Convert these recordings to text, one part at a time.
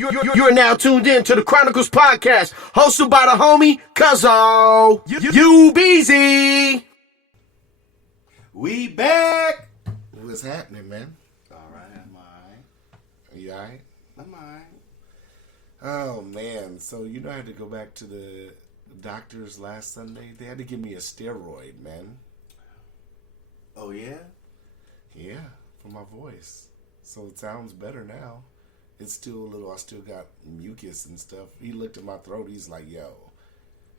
You're now tuned in to the Chronicles Podcast, hosted by the homie Cuzzo. You Beezy. We back. What's happening, man? All right, I'm alright. Are you alright? I'm alright. Oh, man. So, you know, I had to go back to the doctors last Sunday. They had to give me a steroid, man. Oh, yeah? Yeah, for my voice. So it sounds better now. It's still a little, I still got mucus and stuff. He looked at my throat. He's like, yo,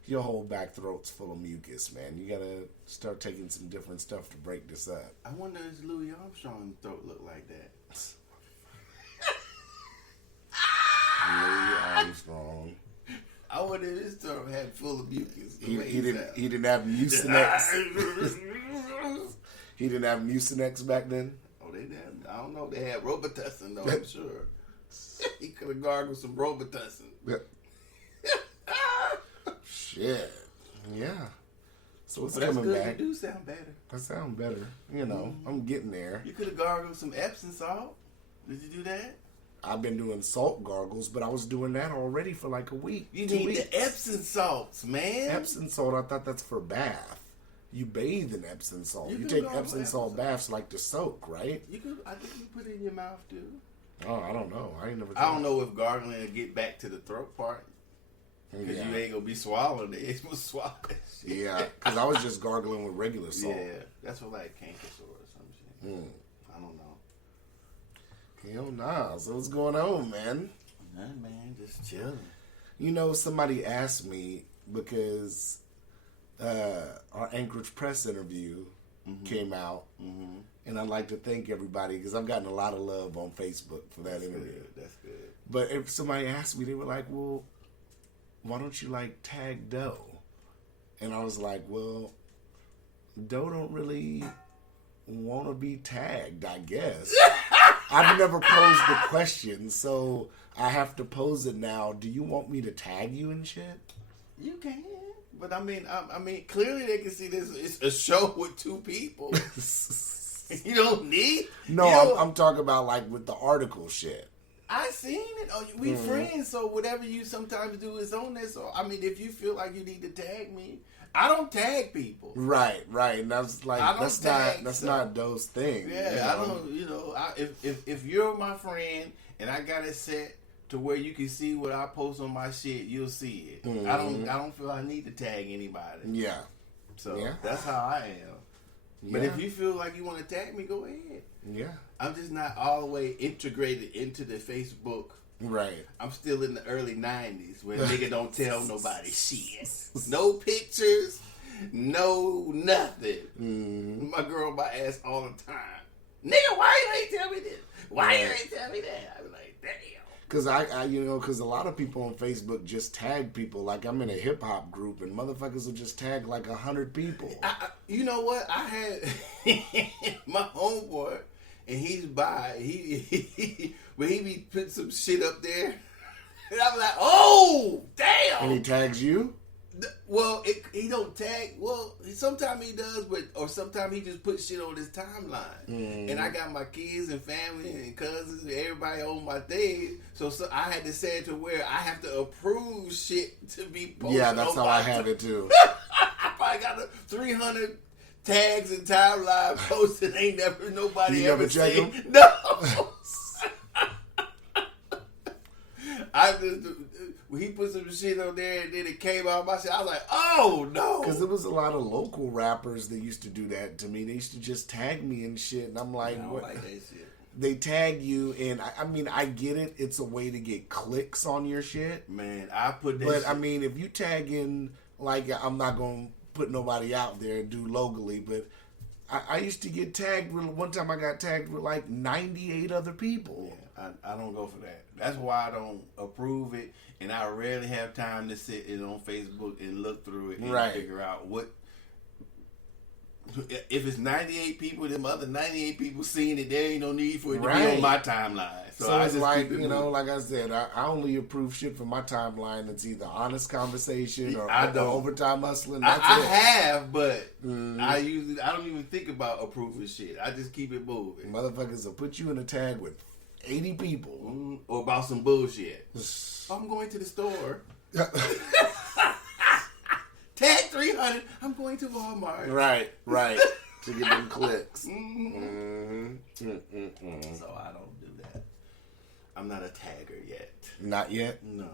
your whole back throat's full of mucus, man. You got to start taking some different stuff to break this up. I wonder if Louis Armstrong's throat look like that. Louis Armstrong. I wonder if his throat had full of mucus. He didn't have Mucinex. He didn't have Mucinex back then? Oh, they did. I don't know. They had Robitussin, though, I'm sure. He could have gargled some Robitussin. Shit. Yeah. So it's Well, that's coming good. back. You do sound better. I sound better. You know, I'm getting there. You could have gargled some Epsom salt. Did you do that? I've been doing salt gargles, but I was doing that already for like a week. You 2 need weeks. the Epsom salts, man. Epsom salt, I thought that's for bath. You bathe in Epsom salt. You You can take gargle Epsom Epsom salt salt. baths like to soak, right? You could. I think you put it in your mouth too. Oh, I don't know. I ain't never. I don't know if gargling will get back to the throat part because Yeah, you ain't gonna be swallowing it. It's gonna swallow that shit. yeah. Because I was just gargling with regular salt. Yeah, that's for like canker sore or some shit. I don't know. Hell nah. So what's going on, man? Nothing, man. Just chilling. You know, somebody asked me because our Anchorage Press interview came out, and I'd like to thank everybody because I've gotten a lot of love on Facebook for that interview. Good. That's good. But if somebody asked me, they were like, well, why don't you like tag Doe? And I was like, well, Doe don't really want to be tagged, I guess. I've never posed the question, so I have to pose it now. Do you want me to tag you and shit? You can, but I mean, clearly they can see this. It's a show with two people. You don't need. No, you know, I'm talking about like with the article shit. I seen it. Oh, we friends, so whatever you sometimes do is on there. So I mean, if you feel like you need to tag me, I don't tag people. Right. And that's like I don't that's tag not stuff. Doe's thing. Yeah, you know? I don't. You know, if you're my friend and I got it set to where you can see what I post on my shit, you'll see it. I don't feel I need to tag anybody. Yeah. So Yeah. that's how I am. But Yeah. if you feel like you want to tag me, go ahead. Yeah. I'm just not all the way integrated into the Facebook. Right. I'm still in the early 90s where nigga don't tell nobody shit. No pictures, no nothing. My girl my ass all the time. Nigga, why you ain't tell me this? Why you ain't tell me that? I was like, damn. Because because a lot of people on Facebook just tag people. Like I'm in a hip hop group, and motherfuckers will just tag like 100 people. You know what? I had my homeboy, and he's by. He when he be putting some shit up there, and I'm like, oh damn. And he tags you. Well, he don't tag. Well, sometimes he does, or sometimes he just puts shit on his timeline. And I got my kids and family and cousins and everybody on my thing. So I had to say it to where I have to approve shit to be posted. Yeah, that's on how my I have it too. I probably got 300 tags and timeline posted. Ain't never nobody You ever never check seen. them? No. I just. When he put some shit on there and then it came out my shit, I was like, oh no. Because there was a lot of local rappers that used to do that to me. They used to just tag me and shit. And I'm like, I don't what? like that shit. They tag you, and I mean, I get it. It's a way to get clicks on your shit. Man, I put that But shit. I mean, if you tag in, like, I'm not going to put nobody out there and do locally, but I used to get tagged with, one time I got tagged with like 98 other people. Yeah, I don't go for that. That's why I don't approve it, and I rarely have time to sit in on Facebook and look through it and figure out what. If it's 98 people, them other 98 people seeing it, there ain't no need for it to be on my timeline. So I it's just like, keep it you know, moving. like I said, I only approve shit from my timeline that's either honest conversation or I don't. overtime hustling. I That's it. have, but I don't even think about approving shit. I just keep it moving. Motherfuckers will put you in a tag with 80 people. Or about some bullshit. I'm going to the store. Tag 300. I'm going to Walmart. Right. To get them clicks. So I don't do that. I'm not a tagger yet. Not yet? No.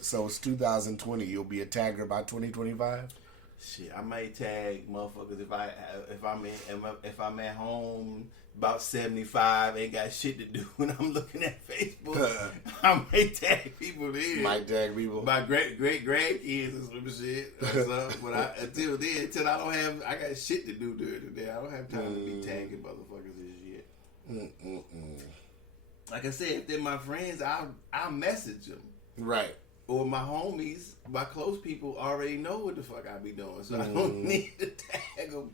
So it's 2020. You'll be a tagger by 2025? Shit, I might tag motherfuckers if I'm at home about 75, ain't got shit to do when I'm looking at Facebook. I might tag people then. Might tag people. My great grandkids and some shit. But until then, I got shit to do during the day. I don't have time to be tagging motherfuckers and shit. Like I said, if they're my friends, I'll message them. Right. Or my homies, my close people already know what the fuck I be doing, so I don't need to tag them.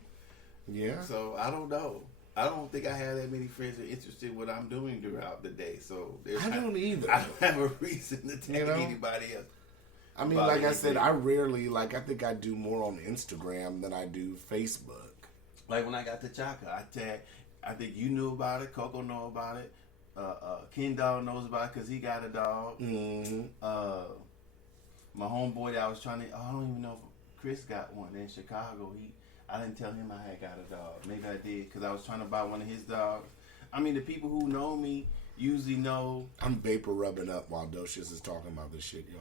Yeah. So I don't know. I don't think I have that many friends that are interested in what I'm doing throughout the day. So I don't either. I don't have a reason to tag anybody else. I mean, like I said, I rarely, I think I do more on Instagram than I do Facebook. Like when I got the Chaka, I think you knew about it, Coco know about it, Ken Dog knows about it because he got a dog. My homeboy that I was trying to, I don't even know if Chris got one in Chicago. I didn't tell him I had got a dog. Maybe I did because I was trying to buy one of his dogs. I mean, the people who know me usually know. I'm vapor rubbing up while Docious is talking about this shit, y'all.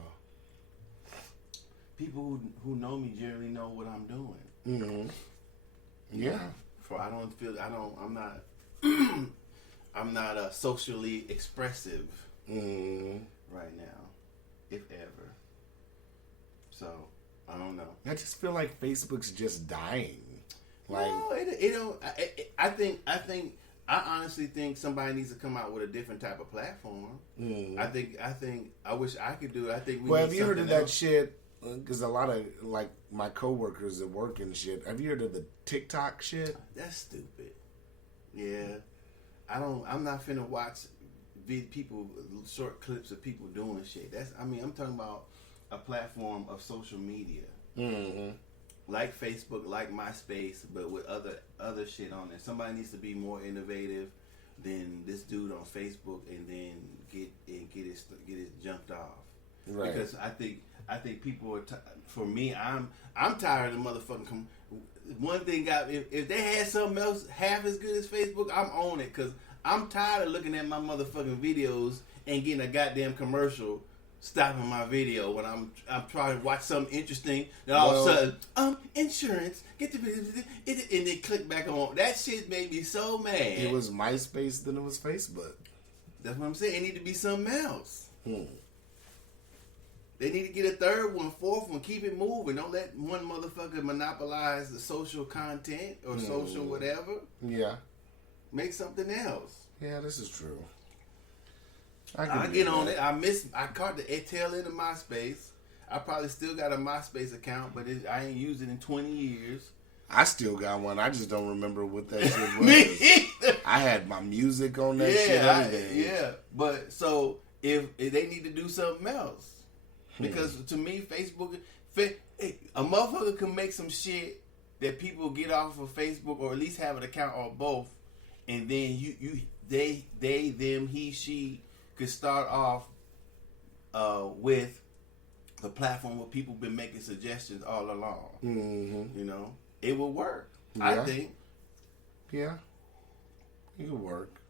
People who know me generally know what I'm doing. Yeah. I'm not socially expressive right now, if ever. So I don't know. I just feel like Facebook's just dying. No, it don't. I honestly think somebody needs to come out with a different type of platform. I wish I could do it. I think we. Have you heard of that shit? Because a lot of my coworkers at work and shit. Have you heard of the TikTok shit? That's stupid. Yeah, I'm not finna watch people short clips of people doing shit. I'm talking about a platform of social media, like Facebook, like MySpace, but with other shit on there. Somebody needs to be more innovative than this dude on Facebook, and then get it jumped off. Right. Because I think people are. For me, I'm tired of the motherfucking. One thing if they had something else half as good as Facebook, I'm on it because I'm tired of looking at my motherfucking videos and getting a goddamn commercial stopping my video when I'm trying to watch something interesting. Then all of a sudden, insurance, get the video, and then click back on. That shit made me so mad. It was MySpace, then it was Facebook. That's what I'm saying. It need to be something else. They need to get a third one, fourth one, keep it moving. Don't let one motherfucker monopolize the social content or social whatever. Yeah. Make something else. Yeah, this is true. I get on it. I caught the tail end of MySpace. I probably still got a MySpace account, but I ain't used it in 20 years. I still got one. I just don't remember what that shit was. Me either. I had my music on that shit. Yeah. But so if they need to do something else. Because to me, Facebook, a motherfucker can make some shit that people get off of Facebook or at least have an account on both, and then they, them, he, she could start off with the platform where people been making suggestions all along. You know, it will work. Yeah. I think. Yeah, it could work.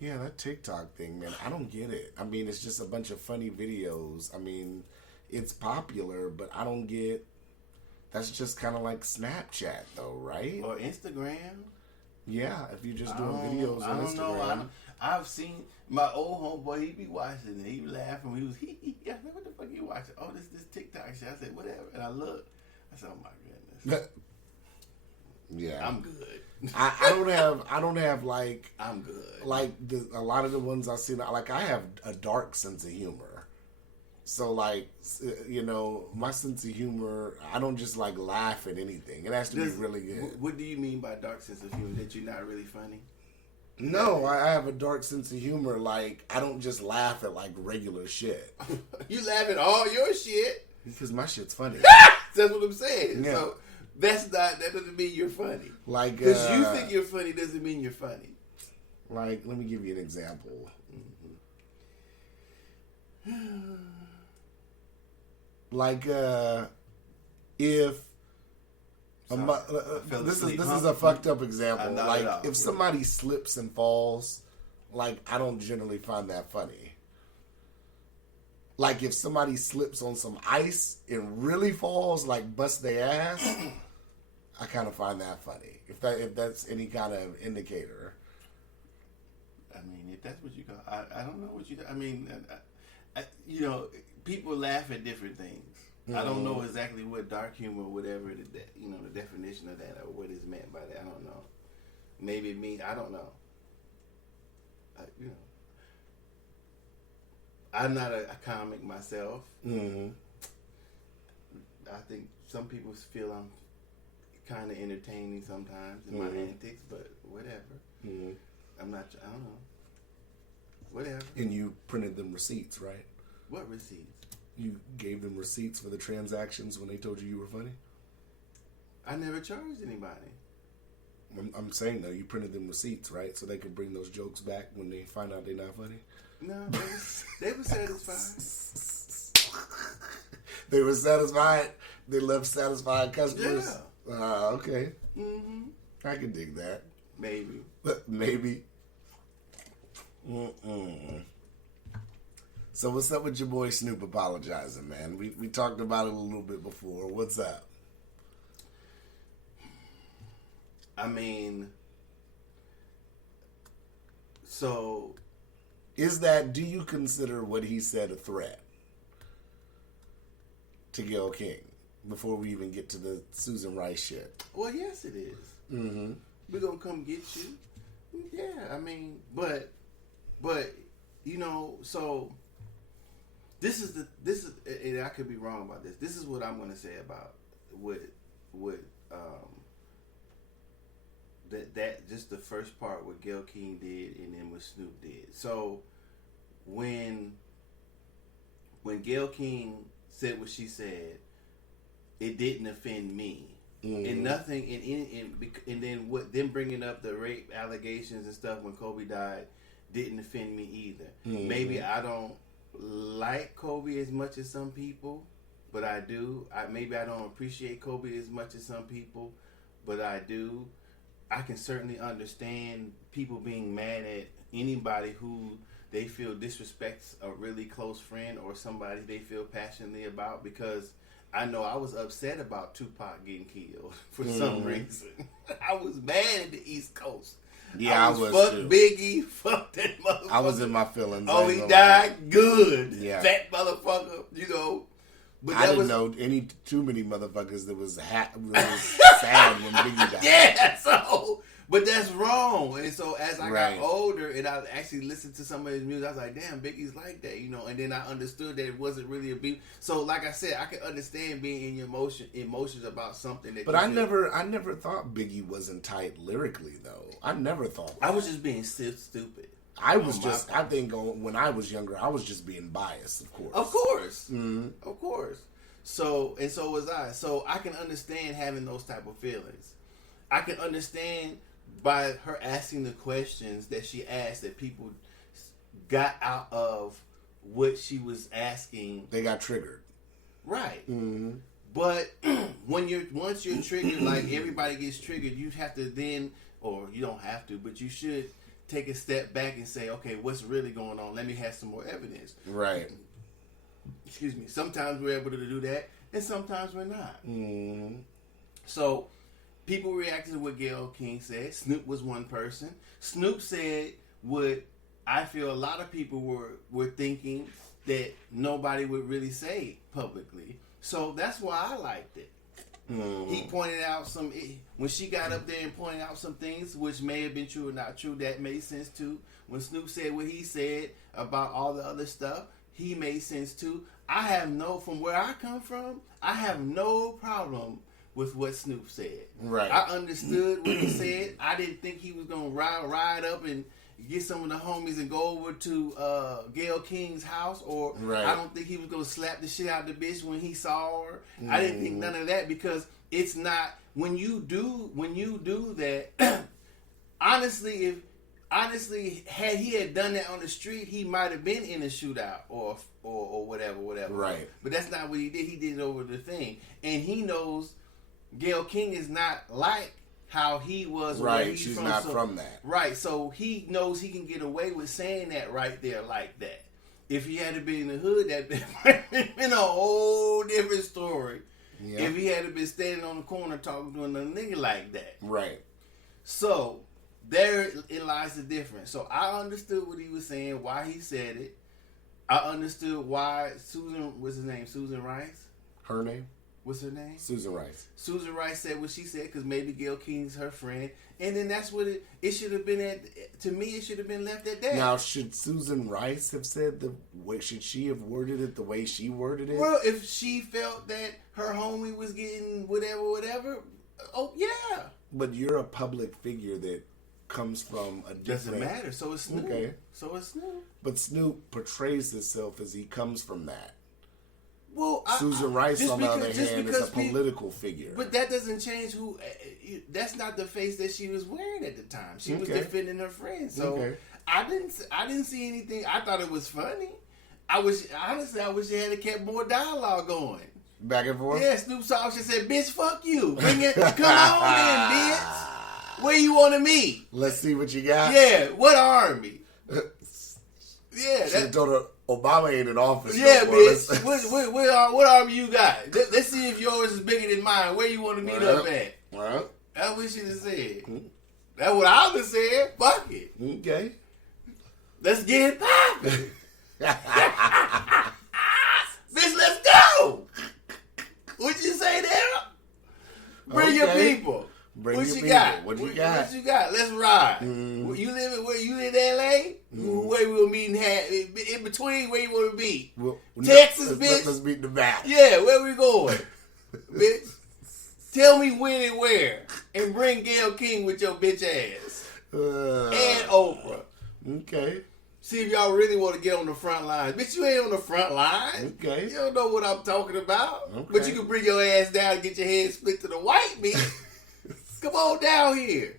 Yeah, that TikTok thing, man, I don't get it. I mean, it's just a bunch of funny videos. I mean, it's popular, but I don't get... That's just kind of like Snapchat, though, right? Or Instagram. Yeah, if you're just doing videos on Instagram. I've seen my old homeboy, he be watching it. He be laughing. He was, yeah, what the fuck you watching? Oh, this TikTok shit. I said, whatever. And I looked. I said, oh, my goodness. Yeah. I'm good. I don't have like I'm good. Like a lot of the ones I see, like I have a dark sense of humor. So like, you know, my sense of humor, I don't just like laugh at anything. It has to be really good. What do you mean by dark sense of humor? That you're not really funny? No, I have a dark sense of humor. Like I don't just laugh at like regular shit. You laugh at all your shit because my shit's funny. That's what I'm saying. Yeah. So That doesn't mean you're funny. Like, Because you think you're funny doesn't mean you're funny. Like, let me give you an example. Like, if this is a fucked up example. Like, if somebody slips and falls, like, I don't generally find that funny. Like, if somebody slips on some ice and really falls, like, bust their ass, I kind of find that funny. If that's any kind of indicator. I mean, if that's what you call, I don't know what you. I mean, people laugh at different things. I don't know exactly what dark humor, whatever the definition of that or what is meant by that. I don't know. Maybe it means I don't know. I'm not a comic myself. Mm-hmm. I think some people feel I'm kind of entertaining sometimes in my antics, but whatever. Mm-hmm. I don't know. Whatever. And you printed them receipts, right? What receipts? You gave them receipts for the transactions when they told you were funny? I never charged anybody. I'm saying, though, you printed them receipts, right? So they could bring those jokes back when they find out they're not funny? No, they were satisfied. They were satisfied? They left satisfied customers? Yeah. Okay. Mm-hmm. I can dig that. Maybe. Maybe. Mm-mm. So what's up with your boy Snoop apologizing, man? We talked about it a little bit before. What's up? I mean, so... do you consider what he said a threat to Gayle King before we even get to the Susan Rice shit? Well, yes, it is. Mm-hmm. We're going to come get you. Yeah, I mean, but, so... This is, and I could be wrong about this. This is what I'm going to say about that just the first part what Gayle King did and then what Snoop did. So when Gayle King said what she said, it didn't offend me. Mm-hmm. And nothing, and then them bringing up the rape allegations and stuff when Kobe died didn't offend me either. Mm-hmm. Maybe I don't like Kobe as much as some people, but I do. Maybe I don't appreciate Kobe as much as some people, but I do. I can certainly understand people being mad at anybody who they feel disrespects a really close friend or somebody they feel passionately about, because I know I was upset about Tupac getting killed for some reason. I was mad at the East Coast. Yeah, I was fuck too. Biggie, fuck that motherfucker. I was in my feelings. Oh, he died good. Yeah. Fat motherfucker, But I didn't know too many motherfuckers that was sad when Biggie died. Yeah, but that's wrong. And so as I Right. got older and I actually listened to some of his music, I was like, damn, Biggie's like that, And then I understood that it wasn't really a beef. So like I said, I can understand being in your emotions about something that. But I never thought Biggie wasn't tight lyrically, though. I never thought that. I was just being stupid. I think when I was younger, I was just being biased, of course. Of course. Mm-hmm. Of course. So was I. So I can understand having those type of feelings. I can understand by her asking the questions that she asked that people got out of what she was asking. They got triggered. Right. Mm-hmm. But once you're triggered, like everybody gets triggered, you have to then, or you don't have to, but you should take a step back and say, okay, what's really going on? Let me have some more evidence. Right. Excuse me. Sometimes we're able to do that, and sometimes we're not. Mm-hmm. So people reacted to what Gayle King said. Snoop was one person. Snoop said what I feel a lot of people were thinking that nobody would really say publicly. So that's why I liked it. Mm. He pointed out when she got up there and pointed out some things which may have been true or not true, that made sense too. When Snoop said what he said about all the other stuff, he made sense too. From where I come from, I have no problem with what Snoop said. Right. I understood what he said. I didn't think he was going to ride up and get some of the homies and go over to Gayle King's house, or I don't think he was going to slap the shit out of the bitch when he saw her. I didn't think none of that, because it's not when you do that. honestly, had he had done that on the street, he might have been in a shootout or whatever. Right. But that's not what he did. He did it over the thing, and he knows Gayle King is not like how he was. Right. Where he's She's from, not from that. Right. So he knows he can get away with saying that right there like that. If he had been in the hood, that might have been a whole different story. Yeah. If he had been standing on the corner talking to another nigga like that. Right. So there it lies the difference. So I understood what he was saying, why he said it. I understood why what's his name? Susan Rice? Her name? What's her name? Susan Rice. Susan Rice said what she said because maybe Gayle King's her friend. And then that's what it should have been at. To me, it should have been left at that. Now, should Susan Rice have said the way? Should she have worded it the way she worded it? Well, if she felt that her homie was getting whatever, oh yeah. But you're a public figure that comes from a different. Doesn't matter. So it's Snoop. Okay. So it's Snoop. But Snoop portrays himself as he comes from that. Well, Susan Rice, just on the because- other just hand, is because a political figure. But that doesn't change who. That's not the face that she was wearing at the time. She was Okay. defending her friend. So Okay. I didn't see anything. I thought it was funny. I wish they had kept more dialogue going. Back and forth? Yeah, Snoop saw she said, "Bitch, fuck you. Bring it. Come on in, bitch. Where you want to meet? Let's see what you got. Yeah, what army? Yeah, She that, told her Obama ain't in office. yeah, no more. bitch. What army you got? Let's see if yours is bigger than mine. Where you want to meet up at? Well, That's what she done said. That's what I would said. Fuck it. okay. Let's get it poppin'. Bitch, let's go. What you say there? Bring your Okay. people. Bring what your you people. got? What you got? What you got? Let's ride. Mm. Where you live in LA? Where we'll meet in between where you want to be? Well, Texas, let's, bitch. Let's meet the back. Yeah, where we going? Bitch. Tell me when and where. And bring Gayle King with your bitch ass. And Oprah. Okay. See if y'all really want to get on the front line. Bitch, you ain't on the front line. Okay. You don't know what I'm talking about. Okay. But you can bring your ass down and get your head split to the white meat. Come on down here.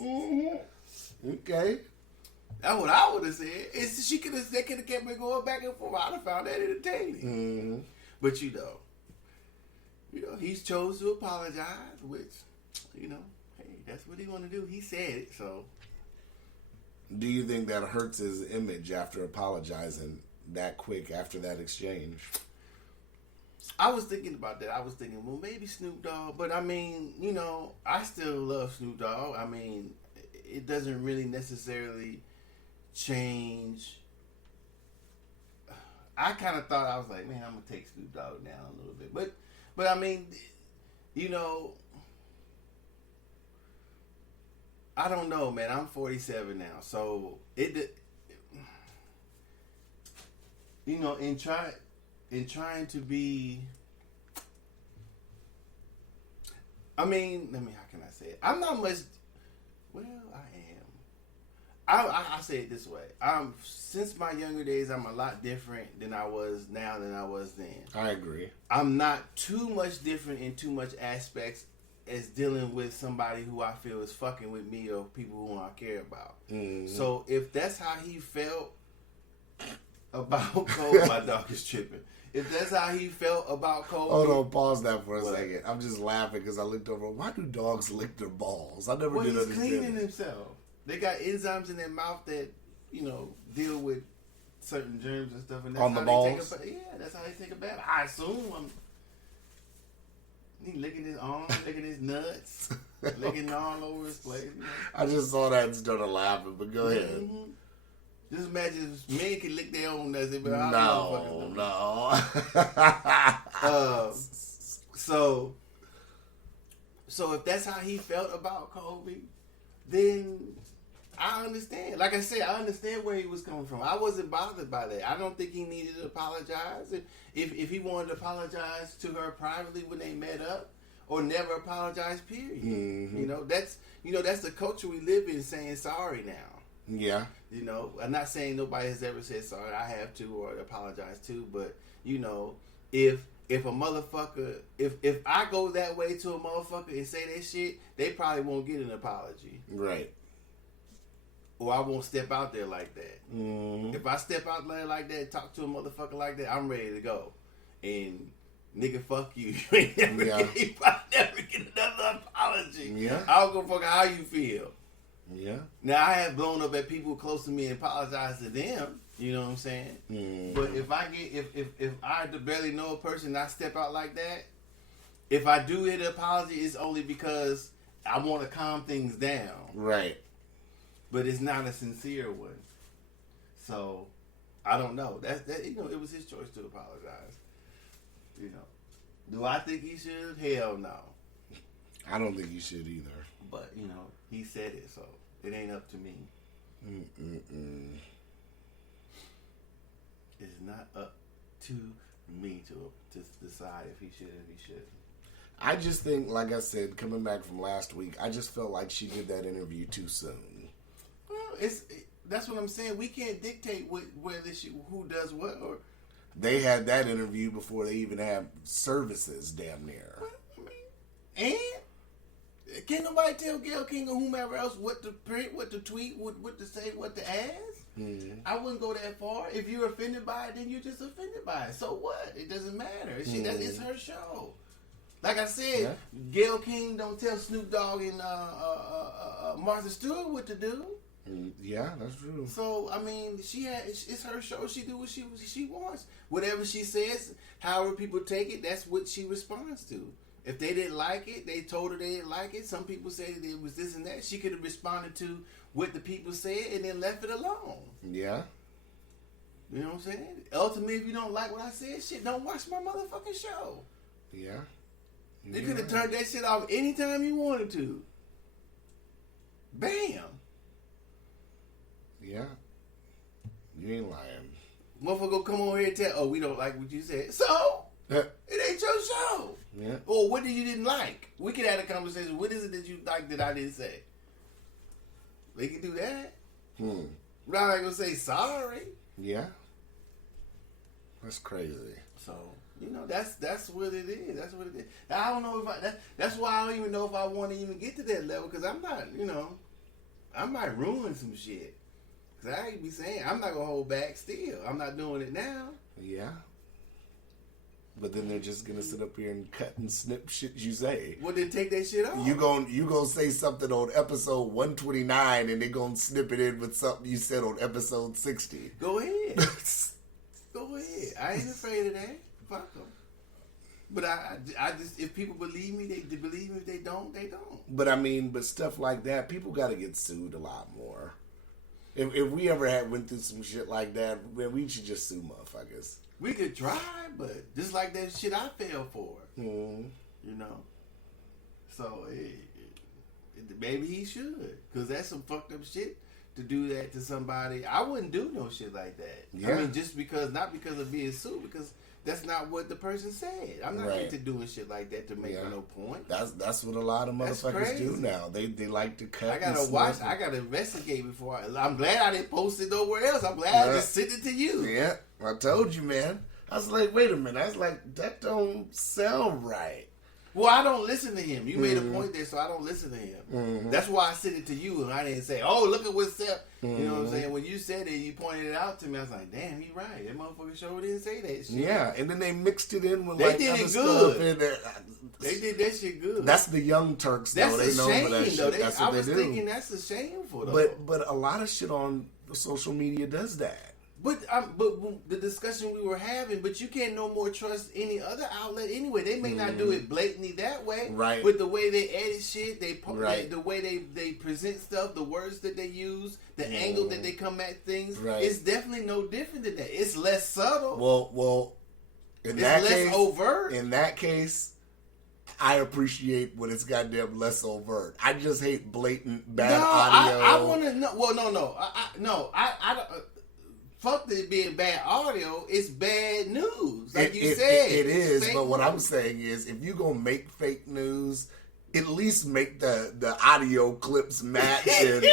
Okay. That's what I would have said. They could have kept me going back and forth. I'd have found that entertaining. Mm-hmm. But you know, he's chose to apologize, which, hey, that's what he want to do. He said it, so. Do you think that hurts his image after apologizing that quick after that exchange? I was thinking about that. I was thinking, well, maybe Snoop Dogg. But, I mean, I still love Snoop Dogg. I mean, it doesn't really necessarily change. I kind of thought, I was like, man, I'm going to take Snoop Dogg down a little bit. But I mean, I don't know, man. I'm 47 now. So, in trying to be, how can I say it? I'm not much, well, I am. I say it this way. Since my younger days, I'm a lot different than I was now than I was then. I agree. I'm not too much different in too much aspects as dealing with somebody who I feel is fucking with me or people who I care about. Mm-hmm. So if that's how he felt about Kobe, my dog is tripping. If that's how he felt about Kobe, Hold on, pause that for a What? second. I'm just laughing because I looked over. Why do dogs lick their balls? I never well, did he's understand. cleaning it. himself. They got enzymes in their mouth that deal with certain germs and stuff. And that's On the how balls? They take that's how they take a bath. I assume. He licking his arms, licking his nuts, licking all over his place. I just saw that and started laughing, but go ahead. Mm-hmm. Just imagine if men can lick their own nuts. They'd be like, "Oh, No. So if that's how he felt about Kobe, then I understand. Like I said, I understand where he was coming from. I wasn't bothered by that. I don't think he needed to apologize. If he wanted to apologize to her privately when they met up, or never apologize, period. Mm-hmm. That's the culture we live in, saying sorry now. Yeah. I'm not saying nobody has ever said sorry. I have to or apologize to, but if if a motherfucker, if I go that way to a motherfucker and say that shit, they probably won't get an apology. Right. Or I won't step out there like that. Mm-hmm. If I step out there like that, talk to a motherfucker like that, I'm ready to go. And nigga, fuck you. You ain't never, you probably never get another apology. Yeah. I don't give a fuck how you feel. Yeah. Now, I have blown up at people close to me and apologized to them. You know what I'm saying? Mm. But if I get, if I barely know a person and I step out like that, if I do hit an apology, it's only because I want to calm things down. Right. But it's not a sincere one. So, I don't know. That you know, it was his choice to apologize. You know. Do I think he should? Hell no. I don't think you should either. But, you know, he said it, so it ain't up to me. It's not up to me to decide if he should or if he shouldn't. I just think, like I said, coming back from last week, I just felt like she did that interview too soon. Well, that's what I'm saying. We can't dictate who does what. Or they had that interview before they even had services, damn near. I mean, and can't nobody tell Gayle King or whomever else what to print, what to tweet, what to say, what to ask. Mm-hmm. I wouldn't go that far. If you're offended by it, then you're just offended by it. So what? It doesn't matter. It's her show. Like I said, Gayle King don't tell Snoop Dogg and Martha Stewart what to do. Yeah, that's true. So I mean, it's her show. She do what she wants. Whatever she says, however people take it, that's what she responds to. If they didn't like it, they told her they didn't like it. Some people said it was this and that. She could have responded to what the people said and then left it alone. Yeah. You know what I'm saying? Ultimately, if you don't like what I said, shit, don't watch my motherfucking show. Yeah. You could have turned that shit off anytime you wanted to. Bam. Yeah. You ain't lying. Motherfucker go come over here and tell, we don't like what you said. So, it ain't your show. Yeah. Or what did you didn't like? We could have a conversation. What is it that you like that I didn't say? They can do that. But I'm not gonna say sorry. Yeah. That's crazy. So, you know, that's what it is. That's what it is. I don't know if that's why I don't even know if I want to even get to that level, because I'm not, you know, I might ruin some shit. Because I ain't be saying, I'm not going to hold back still. I'm not doing it now. Yeah. But then they're just going to sit up here and cut and snip shit you say. Well, then take that shit off. You gonna say something on episode 129 and they going to snip it in with something you said on episode 60. Go ahead. Go ahead. I ain't afraid of that. Fuck them. But I just, if people believe me, they believe me. If they don't, they don't. But I mean, but stuff like that, people got to get sued a lot more. If we ever went through some shit like that, man, we should just sue motherfuckers. We could try, but just like that shit I fell for. Mm-hmm. You know? So, maybe he should. Because that's some fucked up shit to do that to somebody. I wouldn't do no shit like that. Yeah. I mean, just because, not because of being sued, because that's not what the person said. I'm not into doing shit like that to make no point. That's what a lot of motherfuckers do now. They like to cut. I gotta watch. I gotta investigate before. I'm glad I didn't post it nowhere else. I'm glad I just sent it to you. Yeah, I told you, man. I was like, wait a minute. I was like, that don't sound right. Well, I don't listen to him. You made a point there, so I don't listen to him. Mm-hmm. That's why I sent it to you, and I didn't say, "Oh, look at what's up." Mm-hmm. You know what I'm saying? When you said it, you pointed it out to me. I was like, "Damn, he right. That motherfucker sure didn't say that shit." Yeah, and then they mixed it in with they like did other it stuff good. in there. They did that shit good. That's the Young Turks, though. That's they a know shame, for that though. shit. That's what I was they do. thinking that's a shameful, though. But a lot of shit on social media does that. But the discussion we were having, but you can't no more trust any other outlet anyway. They may not do it blatantly that way, right? But the way they edit shit, the way they present stuff, the words that they use, the angle that they come at things, it's definitely no different than that. It's less subtle. Well, it's less overt. In that case, I appreciate when it's goddamn less overt. I just hate blatant bad audio. I want to know. Well, no. I don't. Fuck it being bad audio, it's bad news. Like you said. It is, but news. What I'm saying is if you're going to make fake news, at least make the audio clips match and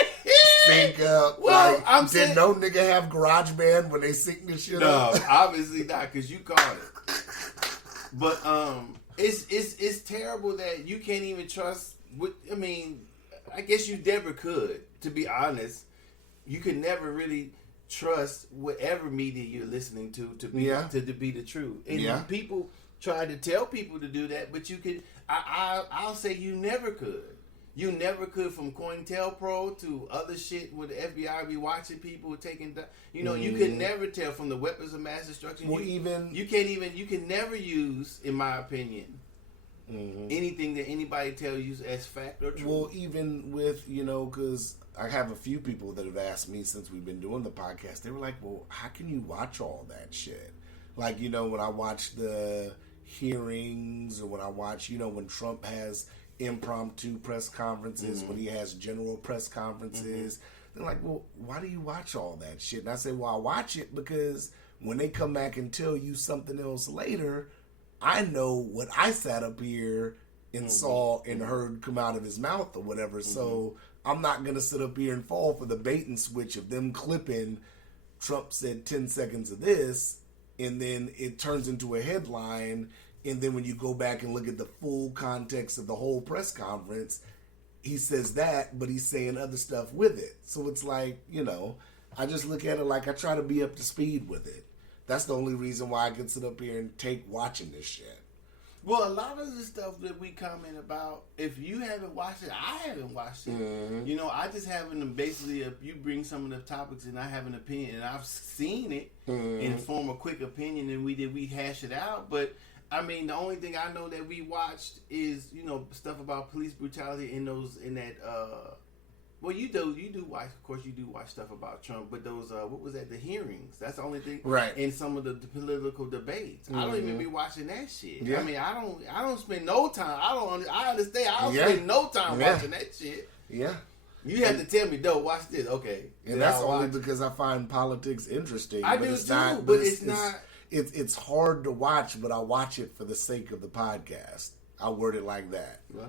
sync up. Well, like, did no nigga have GarageBand when they sync this shit up? No, obviously not, because you caught it. But it's terrible that you can't even trust. I mean, I guess you never could. To be honest, you could never really trust whatever media you're listening to be to be the truth. And people try to tell people to do that, but you could. I'll say you never could. You never could, from COINTELPRO to other shit where the FBI be watching people taking. You could never tell from the weapons of mass destruction. Well, you can never use, in my opinion, anything that anybody tells you as fact or truth. Well, even with, because I have a few people that have asked me since we've been doing the podcast, they were like, well, how can you watch all that shit? Like, when I watch the hearings, or when I watch, when Trump has impromptu press conferences, when he has general press conferences, they're like, well, why do you watch all that shit? And I say, well, I watch it because when they come back and tell you something else later, I know what I sat up here and saw and heard come out of his mouth or whatever. So I'm not going to sit up here and fall for the bait and switch of them clipping Trump said 10 seconds of this, and then it turns into a headline. And then when you go back and look at the full context of the whole press conference, he says that, but he's saying other stuff with it. So it's like, I just look at it like I try to be up to speed with it. That's the only reason why I can sit up here and take watching this shit. Well, a lot of the stuff that we comment about, if you haven't watched it, I haven't watched it. I just haven't basically, if you bring some of the topics and I have an opinion, and I've seen it and form a quick opinion, and we hash it out. But I mean, the only thing I know that we watched is, stuff about police brutality in that. Well, you do watch. Of course, you do watch stuff about Trump, but those what was that? The hearings. That's the only thing. Right. In some of the political debates, I don't even be watching that shit. Yeah. I mean, I don't spend no time. I understand. I don't spend no time watching that shit. Yeah. You have to tell me, though, watch this. Okay. And that's only because I find politics interesting. I do too, but it's not. It's hard to watch, but I watch it for the sake of the podcast. I word it like that. Right.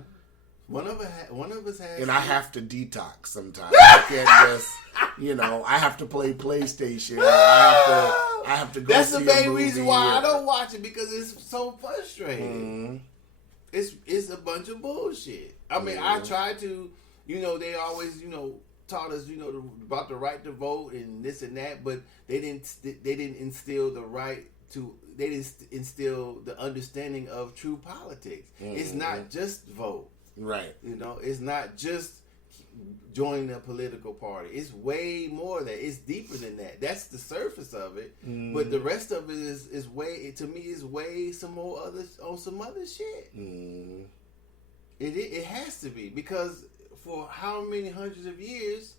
One of us has, and I have to detox sometimes. I can't just, I have to play PlayStation. I have to go. That's see the main a movie reason why I don't watch it, because it's so frustrating. It's a bunch of bullshit. I mean, I try to, they always, taught us, about the right to vote and this and that, but they didn't instill the right to. They didn't instill the understanding of true politics. It's not just vote. Right. It's not just joining a political party. It's way more than that. It's deeper than that. That's the surface of it. But the rest of it is way, to me, is way some other shit. It has to be, because for how many hundreds of years,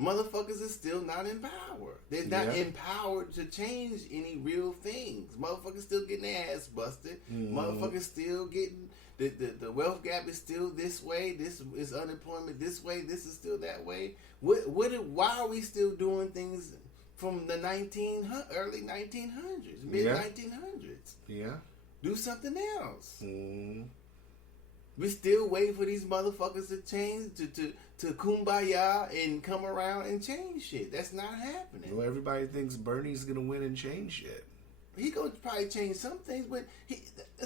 motherfuckers are still not in power. They're not empowered to change any real things. Motherfuckers still getting their ass busted. Motherfuckers still getting the wealth gap is still this way. This is unemployment this way. This is still that way. Why are we still doing things from the early 1900s, mid 1900s? Yeah. Do something else. We still waiting for these motherfuckers to change, to kumbaya and come around and change shit. That's not happening. Well, everybody thinks Bernie's gonna win and change shit. He gonna probably change some things, but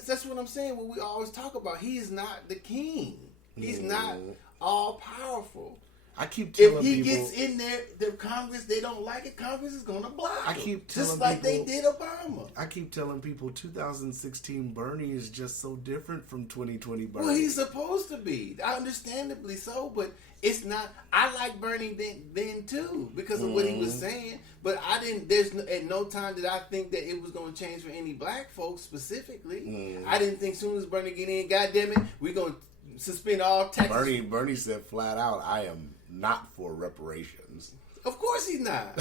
that's what I'm saying. What we always talk about, he is not the king. He's not all powerful. I keep telling if he people, gets in there, the Congress, they don't like it, Congress is gonna block him. I keep telling just like people, they did Obama. I keep telling people 2016 Bernie is just so different from 2020 Bernie. Well, he's supposed to be, understandably so, but it's not. I like Bernie then too, because of what he was saying, but I didn't. At no time did I think that it was going to change for any black folks specifically. I didn't think soon as Bernie get in, goddamn it, we're going to suspend all taxes. Bernie said flat out, I am not for reparations. Of course he's not.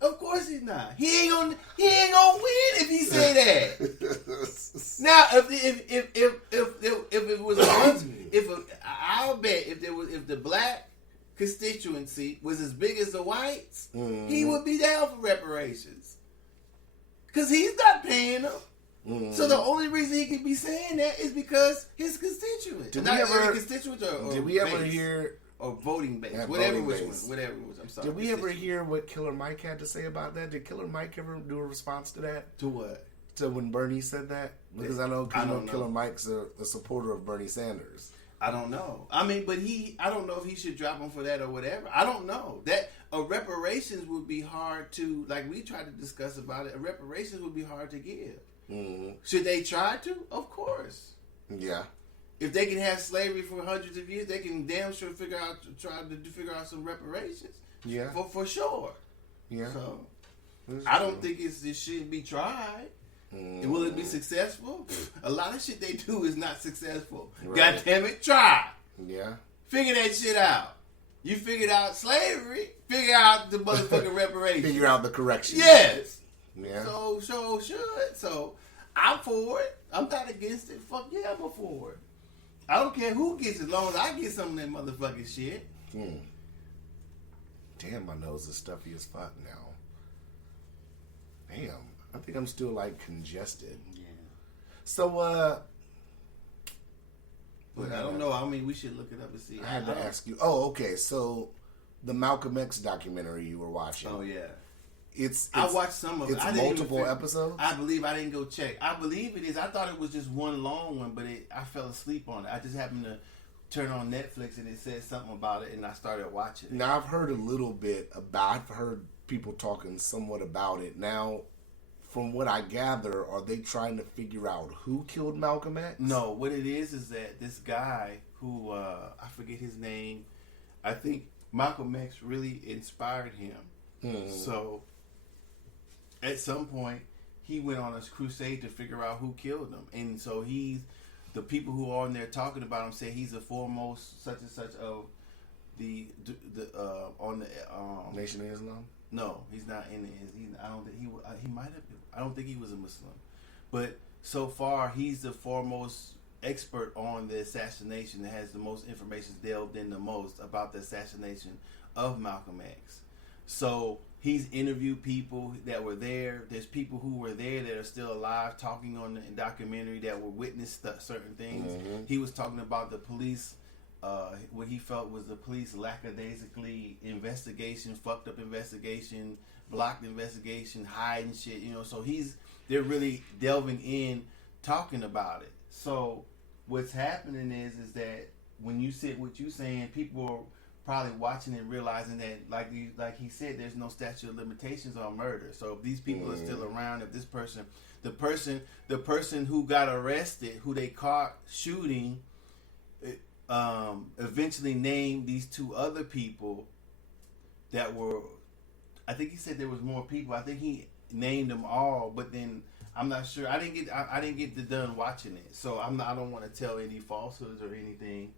Of course he's not. He ain't gonna win if he say that. Now, if it was I'll bet if the black constituency was as big as the whites, he would be down for reparations. Because he's not paying them. So the only reason he can be saying that is because his constituents. Did we ever hear or voting base, whatever it was. I'm sorry. Did we ever hear what Killer Mike had to say about that? Did Killer Mike ever do a response to that? To what? to when Bernie said that? Because I know don't know. Killer Mike's a supporter of Bernie Sanders. I don't know. I mean, but I don't know if he should drop him for that or whatever. I don't know. That reparations would be hard to, like we tried to discuss about it, reparations would be hard to give. Mm-hmm. Should they try to? Of course. Yeah. If they can have slavery for hundreds of years, they can damn sure try to figure out some reparations. Yeah. For sure. Yeah. So, That's I don't true. think it shouldn't be tried. Mm. Will it be successful? A lot of shit they do is not successful. Right. God damn it, try. Yeah. Figure that shit out. You figured out slavery. Figure out the motherfucking reparations. Figure out the correction. Yes. Yeah. So should. So I'm for it. I'm not against it. Fuck yeah, I'm for it. I don't care who gets it, as long as I get some of that motherfucking shit. Mm. Damn, my nose is stuffy as fuck now. Damn. I think I'm still like congested. Yeah. So But I don't know. I mean, we should look it up and see. I had to ask you. Oh, okay. So the Malcolm X documentary you were watching. Oh yeah. It's I watched some of it. It's I didn't even multiple figure- episodes. I believe I didn't go check. I believe it is. I thought it was just one long one, but I fell asleep on it. I just happened to turn on Netflix and it said something about it, and I started watching it. Now I've heard a little bit about. I've heard people talking somewhat about it. Now, from what I gather, are they trying to figure out who killed Malcolm X? No, what it is that this guy who I forget his name. I think Malcolm X really inspired him. Mm. So at some point he went on a crusade to figure out who killed him, and so the people who are on there talking about him say he's the foremost such and such of the on the Nation of Islam. No, he's not in it. I don't think he might have been. I don't think he was a Muslim, but so far he's the foremost expert on the assassination that has the most information delved in the most about the assassination of Malcolm X. So he's interviewed people that were there. There's people who were there that are still alive talking on the documentary that were witnessed certain things. Mm-hmm. He was talking about the police, what he felt was the police lackadaisically investigation, fucked up investigation, blocked investigation, hiding shit, so they're really delving in, talking about it. So what's happening is that when you sit what you saying, people are probably watching and realizing that, like he said, there's no statute of limitations on murder. So if these people are still around, if this person, the person who got arrested, who they caught shooting, eventually named these two other people that were, I think he said there was more people. I think he named them all, but then I'm not sure. I didn't get done watching it, so I don't want to tell any falsehoods or anything.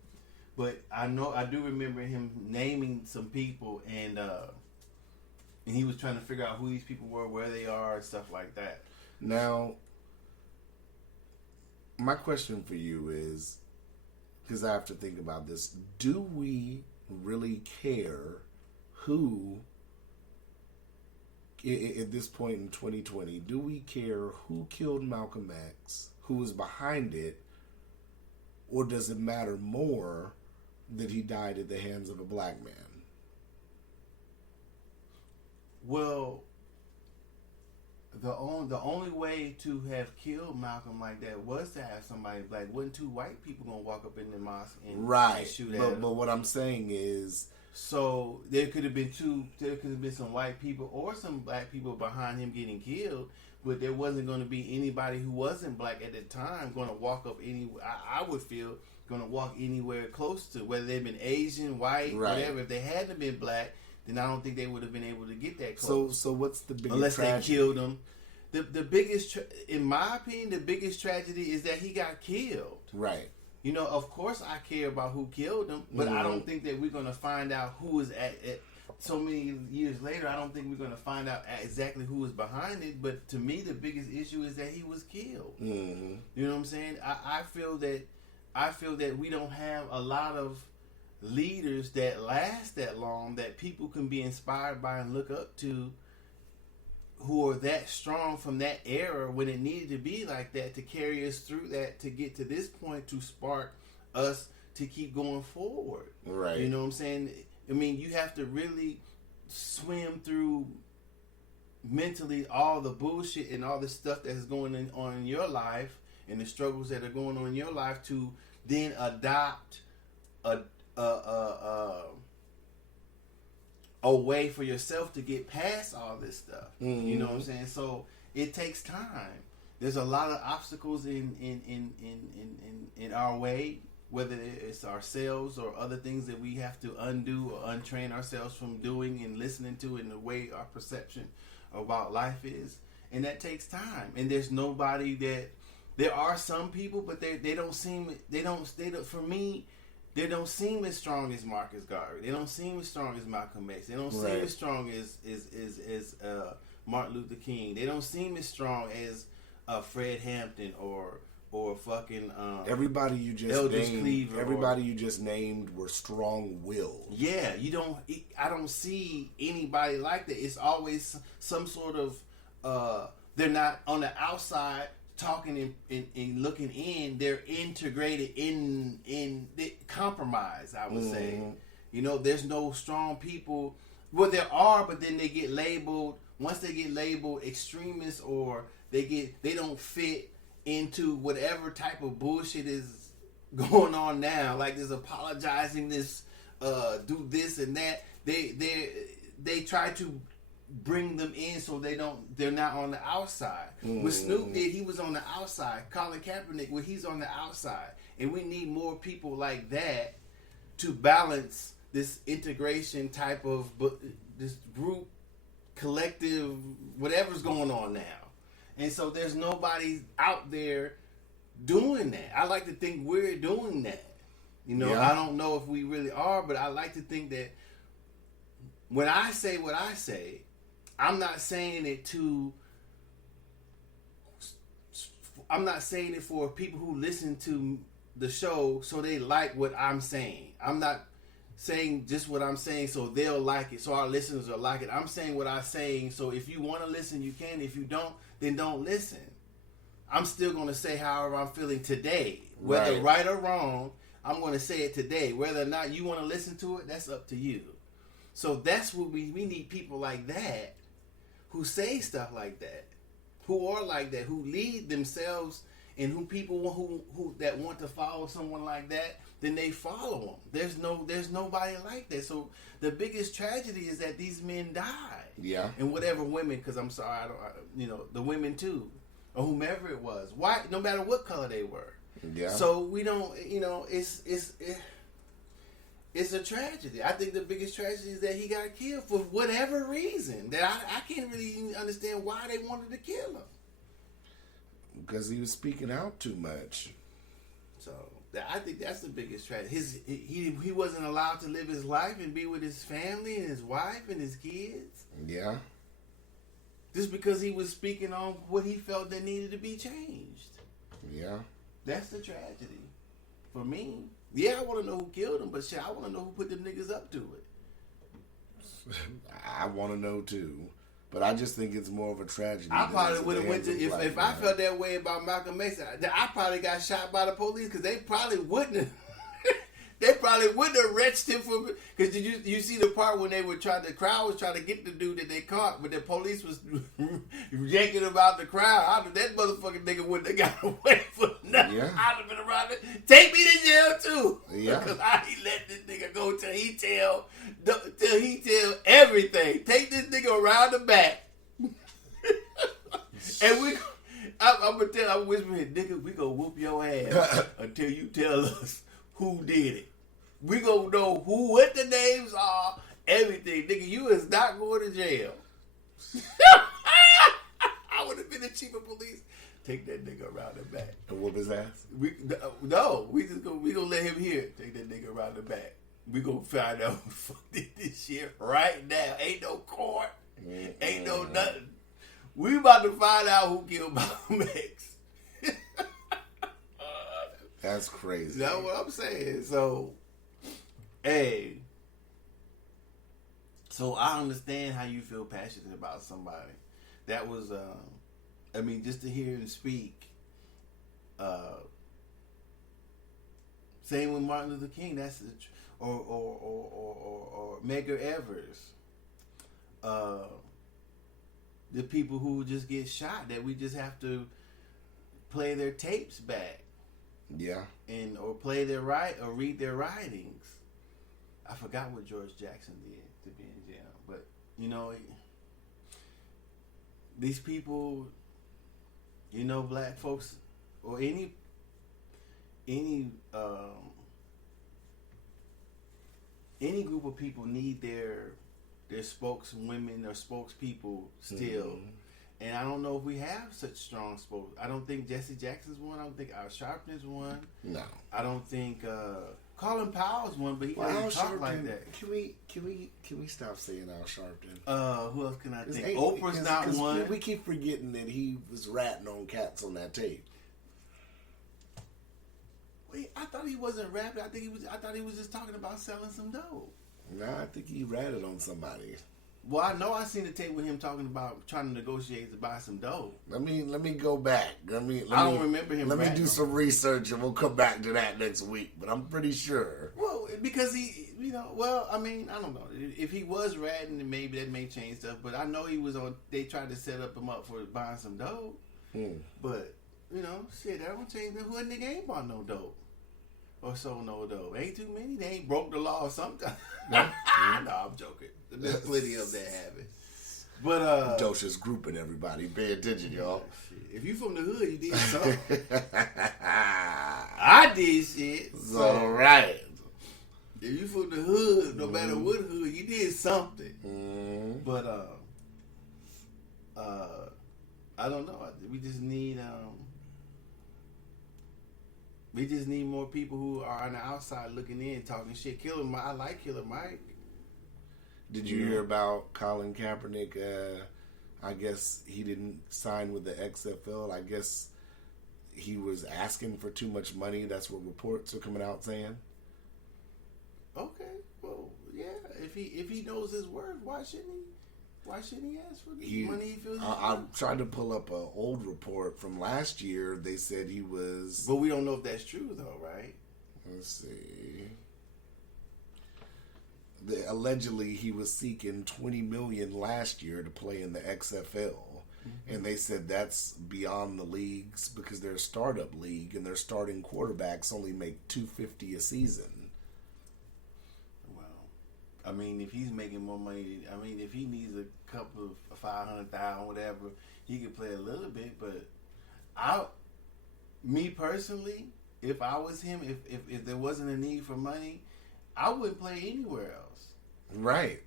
But I do remember him naming some people, and he was trying to figure out who these people were, where they are, and stuff like that. Now, my question for you is, because I have to think about this, do we really care who, at this point in 2020, do we care who killed Malcolm X, who is behind it, or does it matter more that he died at the hands of a black man? Well, the only way to have killed Malcolm like that was to have somebody black. Wasn't two white people gonna walk up in the mosque and shoot at him? But what I'm saying is, so there could have been some white people or some black people behind him getting killed, but there wasn't going to be anybody who wasn't black at the time going to walk up I would feel going to walk anywhere close to, whether they've been Asian, white, whatever. If they hadn't been black, then I don't think they would have been able to get that close. So what's the biggest unless tragedy? they killed him. The biggest, in my opinion, the biggest tragedy is that he got killed. Right. Of course I care about who killed him, but I don't think that we're going to find out who is at so many years later. I don't think we're going to find out exactly who is behind it. But to me, the biggest issue is that he was killed. Mm-hmm. You know what I'm saying? I feel that we don't have a lot of leaders that last that long, that people can be inspired by and look up to, who are that strong from that era when it needed to be like that, to carry us through that, to get to this point, to spark us to keep going forward. Right. You know what I'm saying? I mean, you have to really swim through mentally all the bullshit and all the stuff that's going on in your life and the struggles that are going on in your life to then adopt a way for yourself to get past all this stuff. Mm-hmm. You know what I'm saying? So it takes time. There's a lot of obstacles in our way, whether it's ourselves or other things that we have to undo or untrain ourselves from doing and listening to in the way our perception about life is. And that takes time. And there's nobody that, there are some people, but they don't seem, for me, they don't seem as strong as Marcus Garvey. They don't seem as strong as Malcolm X. They don't seem as strong as Martin Luther King. They don't seem as strong as Fred Hampton or fucking everybody you just Eldridge named. Cleaver Everybody you just named were strong-willed. Yeah, I don't see anybody like that. It's always some sort of they're not on the outside talking and looking in. They're integrated in the compromise, I would say. You know, there's no strong people. Well, there are, but then they get labeled. Once they get labeled extremists, or they don't fit into whatever type of bullshit is going on now. Like this apologizing, this do this and that. They try to bring them in so they're not on the outside. What Snoop did, he was on the outside. Colin Kaepernick, well, he's on the outside. And we need more people like that to balance this integration type of this group, collective, whatever's going on now. And so there's nobody out there doing that. I like to think we're doing that. You know, Yeah. I don't know if we really are, but I like to think that when I say what I say, I'm not saying it for people who listen to the show so they like what I'm saying. I'm not saying just what I'm saying so they'll like it, so our listeners will like it. I'm saying what I'm saying, so if you want to listen, you can. If you don't, then don't listen. I'm still going to say however I'm feeling today. Whether right or wrong, I'm going to say it today. Whether or not you want to listen to it, that's up to you. So that's what we need, people like that who say stuff like that, who are like that, who lead themselves, and who people who that want to follow someone like that, then they follow them. There's nobody like that. So the biggest tragedy is that these men died. Yeah. And whatever women, because I'm sorry, the women too, or whomever it was, white, no matter what color they were. Yeah. So we don't, it's a tragedy. I think the biggest tragedy is that he got killed for whatever reason. That I can't really even understand why they wanted to kill him. Because he was speaking out too much. So I think that's the biggest tragedy. He wasn't allowed to live his life and be with his family and his wife and his kids. Yeah. Just because he was speaking on what he felt that needed to be changed. Yeah. That's the tragedy. For me. Yeah, I want to know who killed him, but shit, I want to know who put them niggas up to it. I want to know too. But I just think it's more of a tragedy. I probably would have went to, if if I felt that way about Malcolm X, I probably got shot by the police because they probably wouldn't have. They probably wouldn't have arrested him for, because you see the part when the crowd was trying to get the dude that they caught, but the police was yanking him out the crowd. That motherfucking nigga wouldn't have got away for nothing. Yeah. I'd have been around it. Take me to jail too. Yeah. Because I ain't let this nigga go till he tell everything. Take this nigga around the back. And I'm whispering, nigga, we gonna whoop your ass until you tell us who did it. We gonna know what the names are, everything. Nigga, you is not going to jail. I would have been the chief of police. Take that nigga around the back. And whoop his ass? We gonna let him hear it. Take that nigga around the back. We gonna find out who the fuck did this shit right now. Ain't no court. Ain't no nothing. We about to find out who killed Malcolm X. That's crazy. That's what I'm saying. So, hey. So I understand how you feel passionate about somebody. That was, just to hear him speak. Same with Martin Luther King. That's or Medgar Evers. the people who just get shot that we just have to play their tapes back Yeah. or play or read their writings. I forgot what George Jackson did to be in jail, but you know, these people, you know, black folks or any group of people need their spokeswomen or spokespeople still. Mm-hmm. And I don't know if we have such strong spokes. I don't think Jesse Jackson's one. I don't think Al Sharpton's one. No. I don't think Colin Powell's one, but he doesn't talk like that. Can we stop saying Al Sharpton? Who else can I think? Oprah's not one. We keep forgetting that he was ratting on cats on that tape. Wait, I thought he wasn't rapping. I thought he was just talking about selling some dope. No, I think he ratted on somebody. Well, I know I seen the tape with him talking about trying to negotiate to buy some dope. Let me go back. I don't remember him. Let me do some research and we'll come back to that next week. But I'm pretty sure. Well, because he, you know, I mean, I don't know. If he was ratting, then maybe that may change stuff. But I know he was on. They tried to set him up for buying some dope. But you know, shit, that don't change. Who a nigga ain't bought no dope or sold no dope? Ain't too many. They ain't broke the law sometimes. No, I'm joking. There's plenty of that happen. But Dosha's grouping everybody. Pay attention, y'all. Shit. If you from the hood, you did something. I did shit. So right. If you from the hood, no matter what hood, you did something. But I don't know. We just need more people who are on the outside looking in, talking shit. I like Killer Mike. Did you hear about Colin Kaepernick? I guess he didn't sign with the XFL. I guess he was asking for too much money. That's what reports are coming out saying. Okay, well, yeah. If he knows his worth, why shouldn't he ask for the money he feels? I tried to pull up an old report from last year. They said he was. But we don't know if that's true, though, right? Let's see. Allegedly, he was seeking $20 million last year to play in the XFL, and they said that's beyond the leagues because they're a startup league, and their starting quarterbacks only make $250 a season. Well, I mean, if he's making more money, if he needs a couple of 500,000, whatever, he could play a little bit. But me personally, if I was him, if there wasn't a need for money, I wouldn't play anywhere else. Right.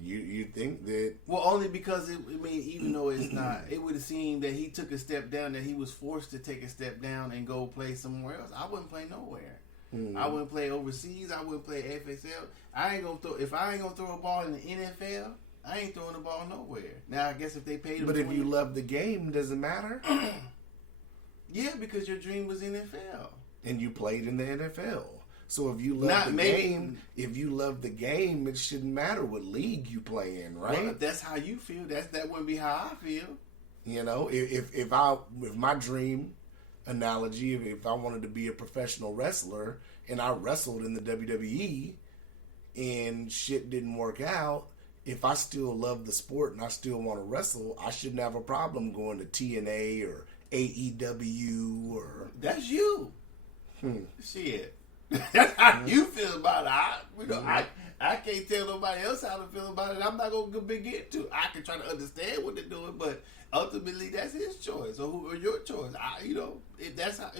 You think that? Well, only because even though it's not, it would seem that he took a step down, that he was forced to take a step down and go play somewhere else. I wouldn't play nowhere. I wouldn't play overseas. I wouldn't play FSL. If I ain't gonna throw a ball in the NFL, I ain't throwing the ball nowhere. Now I guess if they paid him, but if you love the game, does it matter? Yeah, because your dream was NFL and you played in the NFL. So if you love game, it shouldn't matter what league you play in, right? Well, that's how you feel. That wouldn't be how I feel. You know, if my dream analogy, if I wanted to be a professional wrestler and I wrestled in the WWE and shit didn't work out, if I still love the sport and I still want to wrestle, I shouldn't have a problem going to TNA or AEW or. That's you. Shit. That's how you feel about it. I can't tell nobody else how to feel about it. I'm not gonna begin to. I can try to understand what they're doing, but ultimately that's his choice or your choice. If that's how.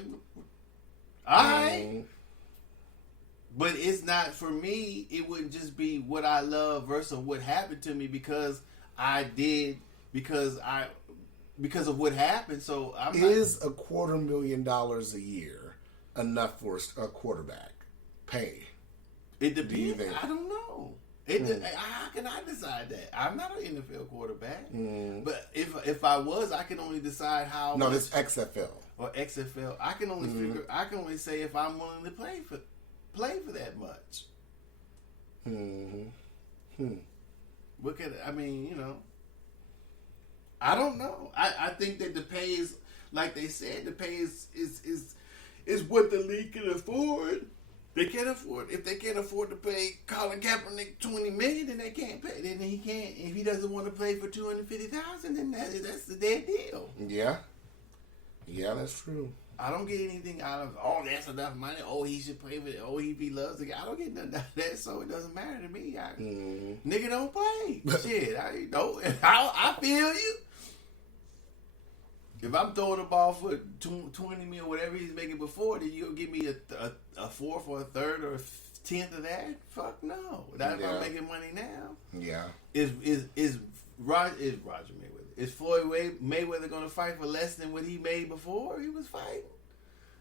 All right. But it's not for me. It wouldn't just be what I love versus what happened to me because of what happened. So is $250,000 a year enough for a quarterback pay? It depends. I don't know. How can I decide that? I'm not an NFL quarterback. But if I was, I can only decide how. No, this XFL or XFL. I can only figure. I can only say if I'm willing to play for that much. What can I mean? I don't know. I think that the pay is, like they said, the pay is what the league can afford. They can't afford. If they can't afford to pay Colin Kaepernick $20 million, then they can't pay. Then he can't. If he doesn't want to play for $250,000, then that's the dead deal. Yeah. Yeah, that's true. I don't get anything out of. Oh, that's enough money. Oh, he should play with it. Oh, he loves the guy. I don't get nothing out of that, so it doesn't matter to me. Nigga don't play. Shit, I don't. I feel you. If I'm throwing the ball for 20 mil, whatever he's making before, then you'll give me a fourth or a third or a 10th of that? Fuck no. That's why I'm making money now. Yeah. Is Roger Mayweather? Is Floyd Mayweather going to fight for less than what he made before he was fighting?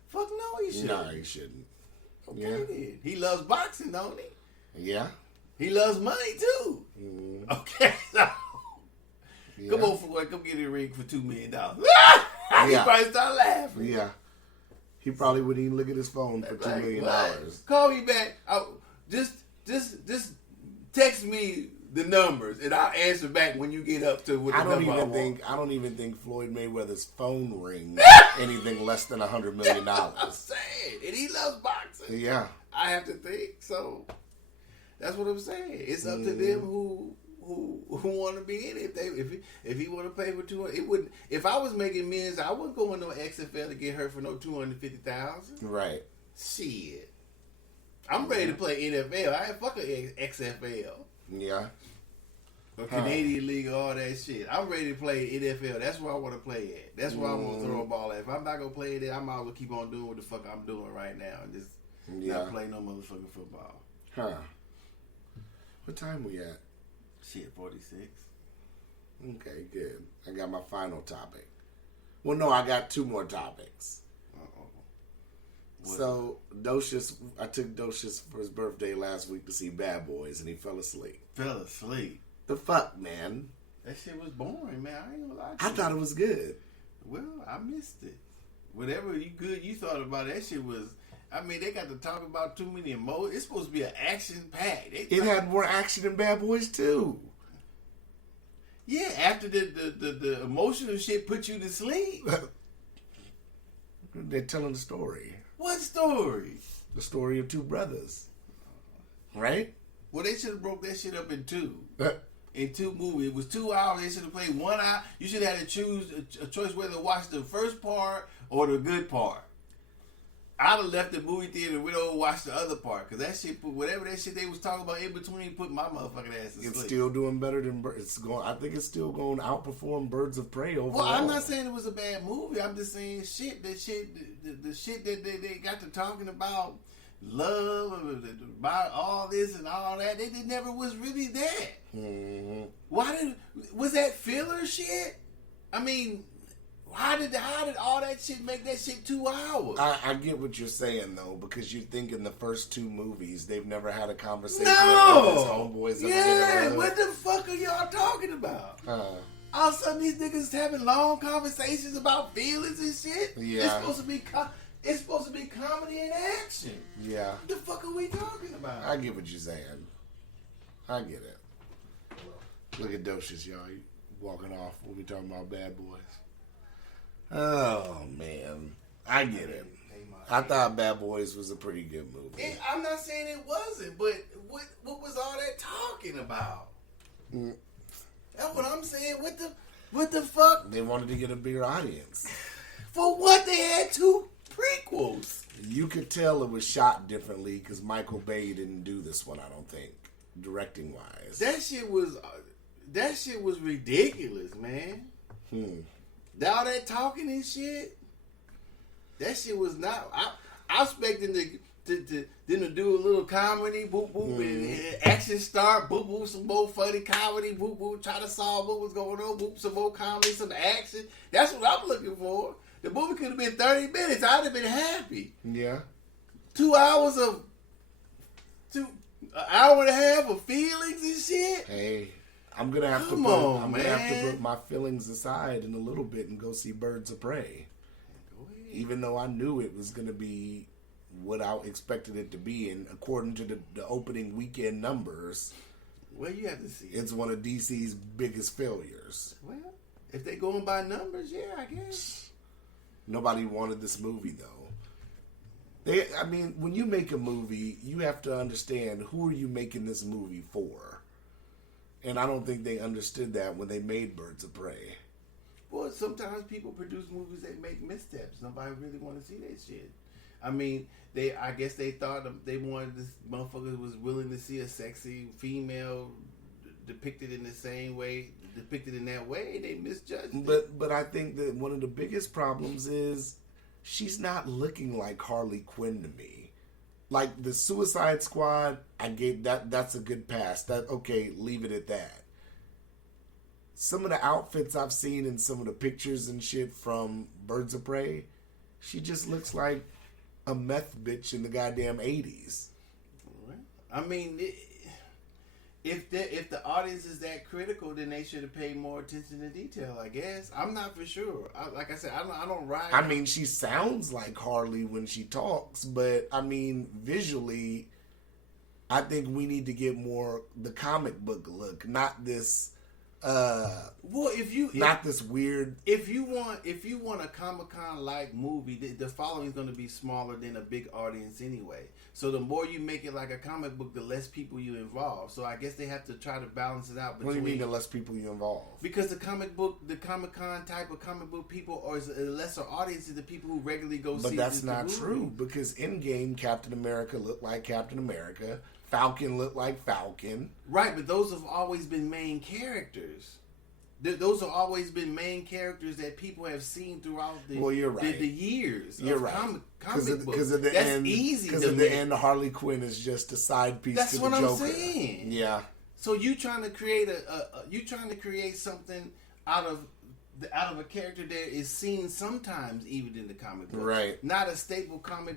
Fuck no, he shouldn't. No, he shouldn't. Okay, Yeah. then. He loves boxing, don't he? Yeah. He loves money too. Okay, so Yeah. come on, Floyd, come get in the ring for $2 million. He Yeah. probably start laughing. Yeah. He probably wouldn't even look at his phone for $2 million. What? Call me back. Just text me the numbers, and I'll answer back when you get up to what the I don't number even think Floyd Mayweather's phone rings anything less than $100 million. I'm saying, and he loves boxing. Yeah. I have to think so. That's what I'm saying. It's up to them who want to be in it. If he want to pay for 200, it wouldn't. If I was making millions, I wouldn't go in no XFL to get hurt for no 250,000. Right. Shit, I'm ready to play NFL. I ain't fucking XFL. Yeah. Or Canadian League, all that shit. I'm ready to play NFL. That's where I want to play at. That's where I want to throw a ball at. If I'm not gonna play it, I might as well keep on doing what the fuck I'm doing right now and just not play no motherfucking football. Huh. What time we at? Shit, 46. Okay, good. I got my final topic. Well, no, I got 2 more topics. So, I took Docious for his birthday last week to see Bad Boys, and he fell asleep. Fell asleep. The fuck, man? That shit was boring, man. I ain't gonna lie to I you. thought it was good. Well, I missed it. Whatever you thought about it, that shit was. I mean, they got to talk about too many emotions. It's supposed to be an action pack. It had more action than Bad Boys 2. Yeah, after the emotional shit put you to sleep. They're telling the story. What story? The story of 2 brothers. Right? Well, they should have broke that shit up in 2. In 2 movies. It was 2 hours. They should have played 1 hour. You should have had to choose a choice whether to watch the first part or the good part. I'd have left the movie theater and went over and watched the other part. Because that shit, whatever that shit they was talking about in between, put my motherfucking ass to sleep. It's still doing better than I think it's still going to outperform Birds of Prey overall. Well, I'm not saying it was a bad movie. I'm just saying the shit that they got to talking about love, about all this and all that. They never was really that. Mm-hmm. Was that filler shit? I mean, how did all that shit make that shit 2 hours? I get what you're saying though, because you think in the first 2 movies they've never had a conversation. No, with his homeboys. yeah. What the fuck are y'all talking about? All of a sudden, these niggas having long conversations about feelings and shit. Yeah. It's supposed to be comedy and action. Yeah. What the fuck are we talking about? I get what you're saying. I get it. Look at Docious, y'all. He walking off when we talking about Bad Boys. Oh, man. I get it. I thought Bad Boys was a pretty good movie. I'm not saying it wasn't, but what was all that talking about? That's what I'm saying. What the fuck? They wanted to get a bigger audience. For what? They had 2 prequels. You could tell it was shot differently because Michael Bay didn't do this one, I don't think, directing wise. That shit was ridiculous, man. All that talking and shit. That shit was not. I expecting them to do a little comedy, boop boop, and action start, boop boop, some more funny comedy, boop boop, try to solve what was going on, boop, some more comedy, some action. That's what I'm looking for. The movie could have been 30 minutes. I'd have been happy. Yeah. 2 hours of an hour and a half of feelings and shit. Hey, I'm gonna have Come to put on, I'm gonna have to man. put my feelings aside in a little bit and go see Birds of Prey. Even though I knew it was gonna be what I expected it to be, and according to the opening weekend numbers, Well, you have to see. it's one of DC's biggest failures. Well, if they going by numbers, yeah, I guess. Nobody wanted this movie though. I mean, when you make a movie, you have to understand who are you making this movie for. And I don't think they understood that when they made Birds of Prey. Well, sometimes people produce movies that make missteps. Nobody really want to see that shit. I mean, I guess they thought they wanted this motherfucker was willing to see a sexy female depicted in the same way, depicted in that way. They misjudged it. But I think that one of the biggest problems is she's not looking like Harley Quinn to me. Like the Suicide Squad, I gave that's a good pass. That okay, leave it at that. Some of the outfits I've seen and some of the pictures and shit from Birds of Prey, she just looks like a meth bitch in the goddamn 80s. I mean, if the audience is that critical, then they should have paid more attention to detail, I guess. I'm not for sure. Like I said, I don't ride. I mean, she sounds like Harley when she talks, but I mean, visually, I think we need to get more the comic book look, not this. Well, not this weird. If you want a Comic-Con like movie, the following is going to be smaller than a big audience anyway. So the more you make it like a comic book, the less people you involve. So I guess they have to try to balance it out. What do you mean the less people you involve? Because the Comic-Con type of comic book people are a lesser audience than the people who regularly go see. But that's not true, because in-game Captain America looked like Captain America. Falcon looked like Falcon. Right, but those have always been main characters. Those have always been main characters that people have seen throughout the years. You're right. Comic books. Because at the That's end, easy. Because at the end, Harley Quinn is just a side piece That's to the what Joker. I'm saying. Yeah. So you trying to create something out of a character that is seen sometimes even in the comic book. Right. Not a staple comic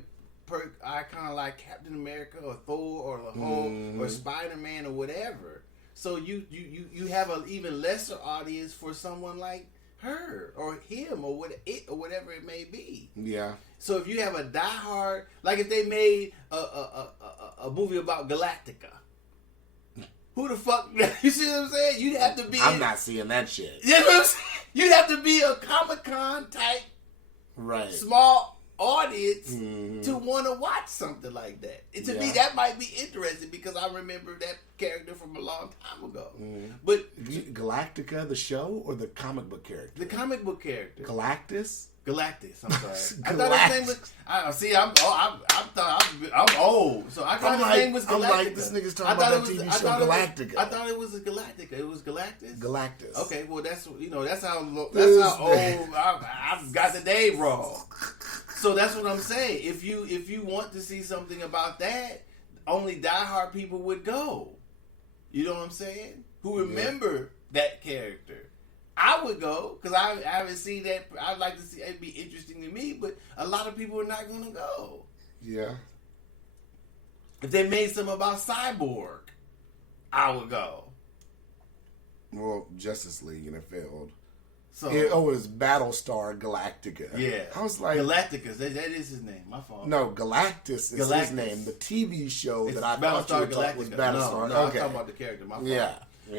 icon like Captain America or Thor or the Hulk or Spider-Man or whatever. So you have an even lesser audience for someone like her or him or whatever it may be. Yeah. So if you have a diehard, like if they made a movie about Galactica, who the fuck? You see what I'm saying? You'd have to be. I'm not seeing that shit. You know what I'm saying? You'd have to be a Comic-Con type, right? Small audience to want to watch something like that. And to me, that might be interesting because I remember that character from a long time ago. But Galactica, the show, or the comic book character? The comic book character. Galactus. I'm sorry. I thought his name was. I'm old, so I thought his name was Galactica. I'm like, this nigga's talking about that TV show Galactica. I thought it was Galactica. It was Galactus. Galactus. Okay, well that's how old I've got the day wrong. So that's what I'm saying. If you want to see something about that, only diehard people would go. You know what I'm saying? Who remember that character. I would go because I haven't seen that. I'd like to see. It'd be interesting to me, but a lot of people are not going to go. Yeah. If they made something about Cyborg, I would go. Well, Justice League and it failed. So it was Battlestar Galactica. Yeah, I was like Galacticus. That is his name. My fault. No, Galactus is his name. The TV show that I thought you were talking was Battlestar. No, okay. I'm talking about the character. My fault. Yeah.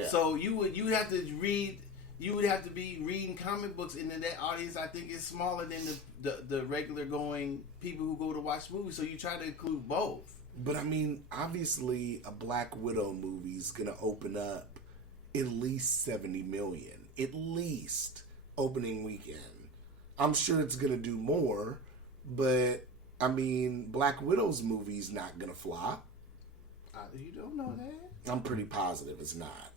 So you would have to read. You would have to be reading comic books, and then that audience I think is smaller than the regular going people who go to watch movies. So you try to include both. But I mean, obviously, a Black Widow movie is gonna open up at least 70 million, at least opening weekend. I'm sure it's gonna do more, but I mean, Black Widow's movie's not gonna flop. You don't know that? I'm pretty positive it's not.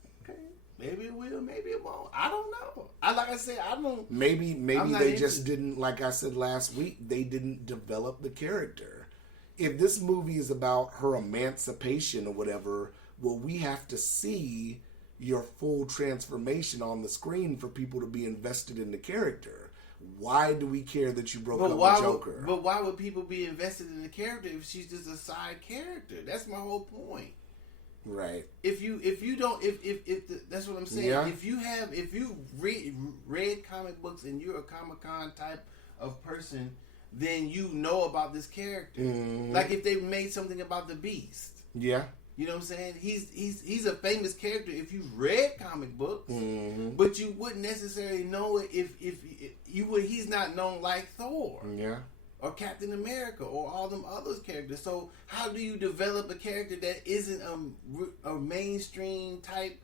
Maybe it will, maybe it won't. I don't know. Like I said, I don't. Maybe they just didn't, like I said last week, they didn't develop the character. If this movie is about her emancipation or whatever, well, we have to see your full transformation on the screen for people to be invested in the character. Why do we care that you broke up with Joker? But why would people be invested in the character if she's just a side character? That's my whole point. Right. That's what I'm saying. Yeah. If you read comic books and you're a Comic-Con type of person, then you know about this character. Mm-hmm. Like if they made something about the Beast. Yeah. You know what I'm saying? He's a famous character if you read comic books, but you wouldn't necessarily know it if you would. He's not known like Thor. Yeah. or Captain America or all them others characters. So how do you develop a character that isn't a mainstream type,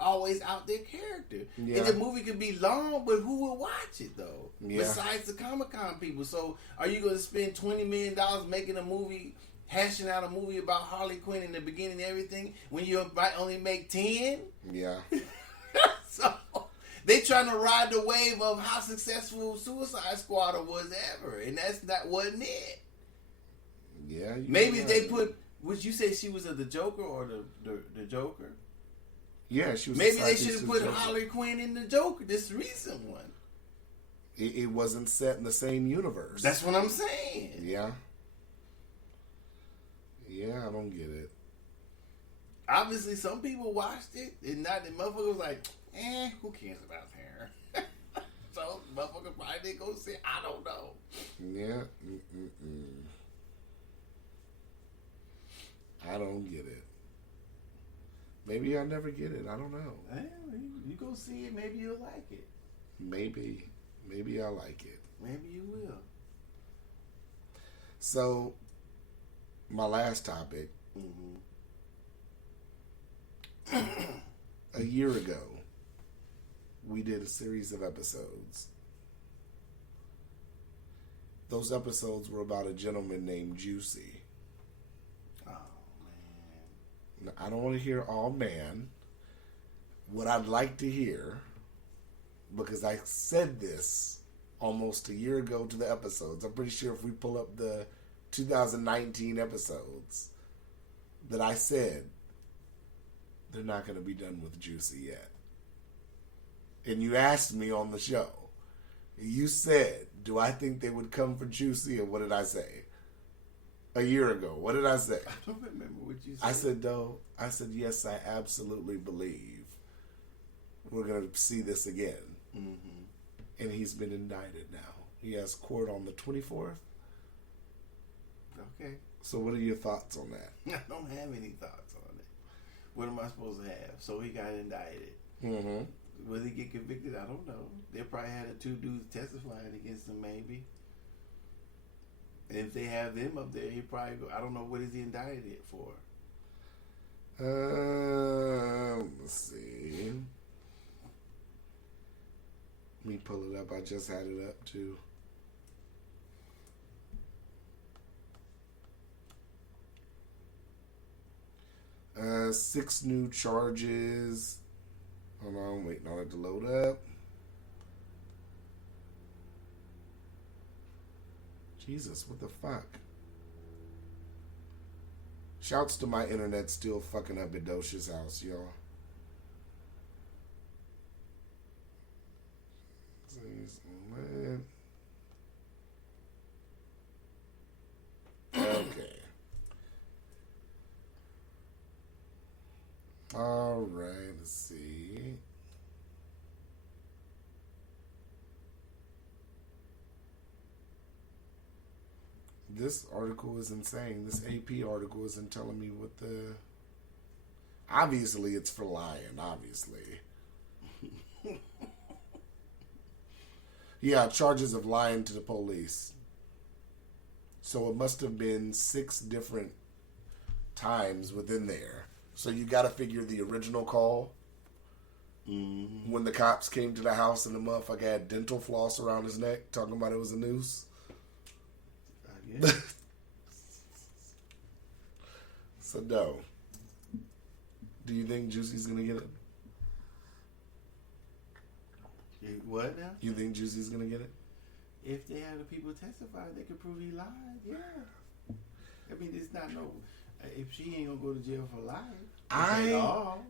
always out there character? Yeah. And the movie could be long, but who will watch it though? Yeah. Besides the Comic-Con people. So are you going to spend $20 million making a movie, hashing out a movie about Harley Quinn in the beginning and everything, when you might only make 10? Yeah. So they trying to ride the wave of how successful Suicide Squad was ever, and wasn't it. Yeah. Maybe they put. Would you say she was the Joker or the Joker? Yeah, she was. Maybe the they sidekick should have to put the Joker. Harley Quinn in the Joker, this recent one. It wasn't set in the same universe. That's what I'm saying. Yeah. Yeah, I don't get it. Obviously, some people watched it, and not the motherfucker was like, who cares about her? So, motherfucker probably didn't go see it. I don't know. Yeah. I don't get it. Maybe I'll never get it. I don't know. Well, you go see it, maybe you'll like it. Maybe I'll like it. Maybe you will. So, my last topic. A year ago, we did a series of episodes. Those episodes were about a gentleman named Juicy. Oh, man. Now, I don't want to hear all man. What I'd like to hear, because I said this almost a year ago to the episodes. I'm pretty sure if we pull up the 2019 episodes, that I said they're not going to be done with Juicy yet. And you asked me on the show. You said, do I think they would come for Juicy? And what did I say? A year ago. What did I say? I don't remember what you said. I said, yes, I absolutely believe we're going to see this again. Mm-hmm. And he's been indicted now. He has court on the 24th. Okay. So what are your thoughts on that? I don't have any thoughts on it. What am I supposed to have? So he got indicted. Mm-hmm. Will he get convicted? I don't know. They probably had two dudes testifying against him, maybe. And if they have them up there, he probably go. I don't know, what is he indicted for? Let's see. Let me pull it up. I just had it up too. Six new charges. Hold on, waiting on it to load up. Jesus, what the fuck? Shouts to my internet still fucking up at Dosha's house, y'all. Okay. All right, let's see. This article is insane. This AP article isn't telling me what the... Obviously, it's for lying, obviously. Yeah, charges of lying to the police. So it must have been 6 different times within there. So you got to figure the original call. Mm-hmm. When the cops came to the house and the motherfucker had dental floss around his neck, talking about it was a noose. So, no. Do you think Juicy's going to get it? What now? You think Juicy's going to get it? If they have the people testify, they can prove he lied. Yeah. I mean, it's not no... If she ain't going to go to jail for lying.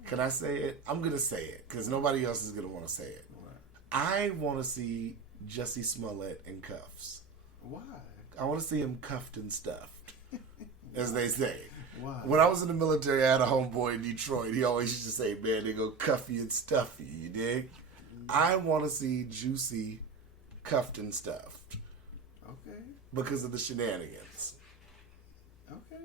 Can I say it? I'm going to say it because nobody else is going to want to say it. What? I want to see Jussie Smollett in cuffs. Why? I want to see him cuffed and stuffed, as they say. Why? When I was in the military, I had a homeboy in Detroit. He always used to say, man, they go cuff you and stuff you, you dig? I want to see Juicy cuffed and stuffed. Okay. Because of the shenanigans. Okay.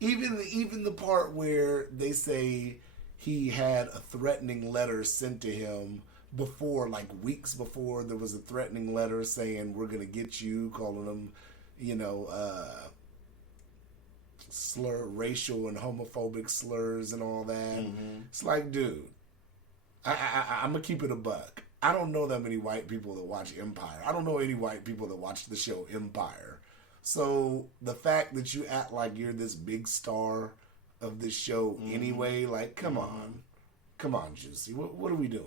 Even the part where they say he had a threatening letter sent to him before, like weeks before, there was a threatening letter saying, we're going to get you, calling them, racial and homophobic slurs and all that. Mm-hmm. It's like, dude, I'm going to keep it a buck. I don't know that many white people that watch Empire. I don't know any white people that watch the show Empire. So the fact that you act like you're this big star of this show anyway, like, come on, Juicy, what are we doing?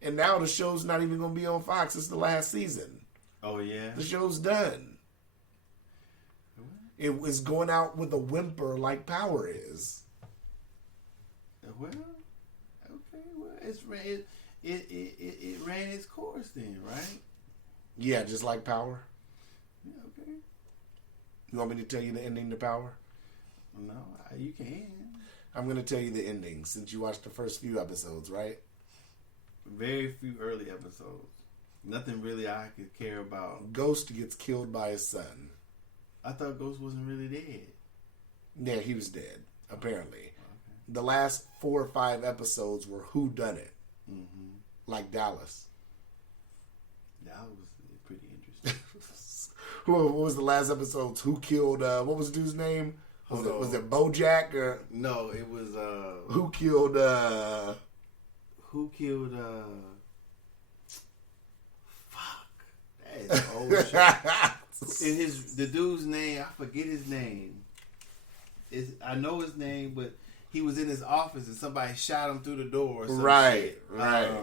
And now the show's not even going to be on Fox. It's the last season. Oh yeah, the show's done. It was going out with a whimper like Power is. Well, okay, well, it ran its course then, right? Yeah, just like Power. Yeah, okay. You want me to tell you the ending to Power? No, you can. I'm going to tell you the ending since you watched the first few episodes, right? Very few early episodes. Nothing really I could care about. Ghost gets killed by his son. I thought Ghost wasn't really dead. Yeah, he was dead, apparently. Okay. The last 4 or 5 episodes were whodunit. Mm-hmm. Like Dallas. Dallas was pretty interesting. What was the last episodes? Who killed, what was the dude's name? Was it Bojack? Or no, it was, Who killed, fuck. That is old shit. And the dude's name, I forget his name. I know his name, but he was in his office and somebody shot him through the door or some shit. Right.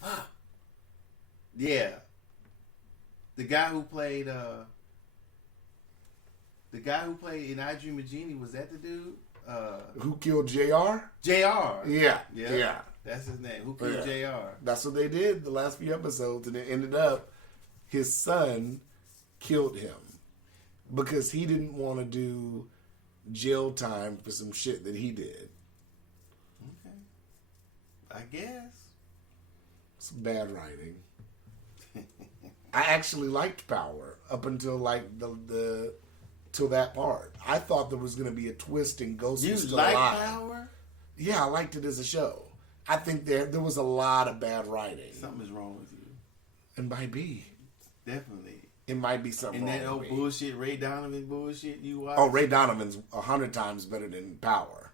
Fuck. Yeah. The guy who played in I Dream of Jeannie, was that the dude? Who killed JR? JR. Yeah. That's his name. Who killed JR? That's what they did the last few episodes, and it ended up his son killed him because he didn't want to do jail time for some shit that he did. Okay. I guess. It's bad writing. I actually liked Power up until like the till that part. I thought there was going to be a twist and Ghost was still alive. You like Power? Yeah, I liked it as a show. I think there was a lot of bad writing. Something is wrong with you. It might be. Definitely. It might be something and wrong that old bullshit, Ray Donovan bullshit you watch. Oh, Ray Donovan's 100 times better than Power.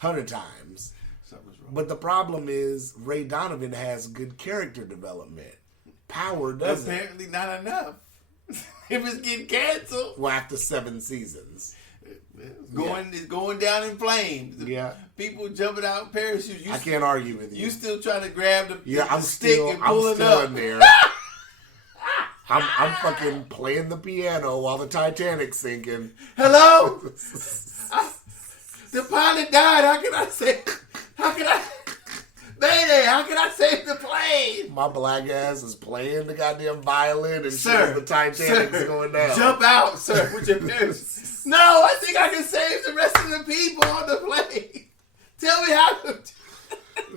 100 times. Something's wrong. But the problem is Ray Donovan has good character development. Power doesn't. Apparently not enough. If it's getting canceled. Well, after 7 seasons. It's going down in flames. Yeah. People jumping out in parachutes. I can't argue with you. You still trying to grab the I'm stick still, and pull I'm it still up. in there. I'm fucking playing the piano while the Titanic's sinking. Hello? The pilot died. How can I Mayday, how can I save the plane? My black ass is playing the goddamn violin and the Titanic's going down. Jump out, sir, with your parents. No, I think I can save the rest of the people on the plane. Tell me how to.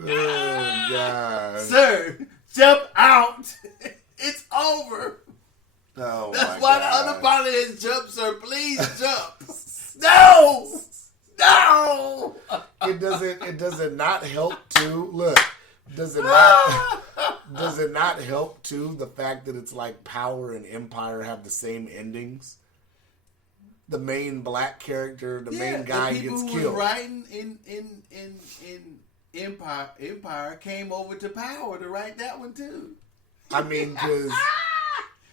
Oh, God. Sir, jump out. It's over. Oh, that's why the other pilot has jumped, sir. Please jump. No! No! It doesn't not help too. Look, does it not help too the fact that it's like Power and Empire have the same endings? The main black character, the main guy gets killed. The people who was writing in Empire came over to Power to write that one too. I mean, because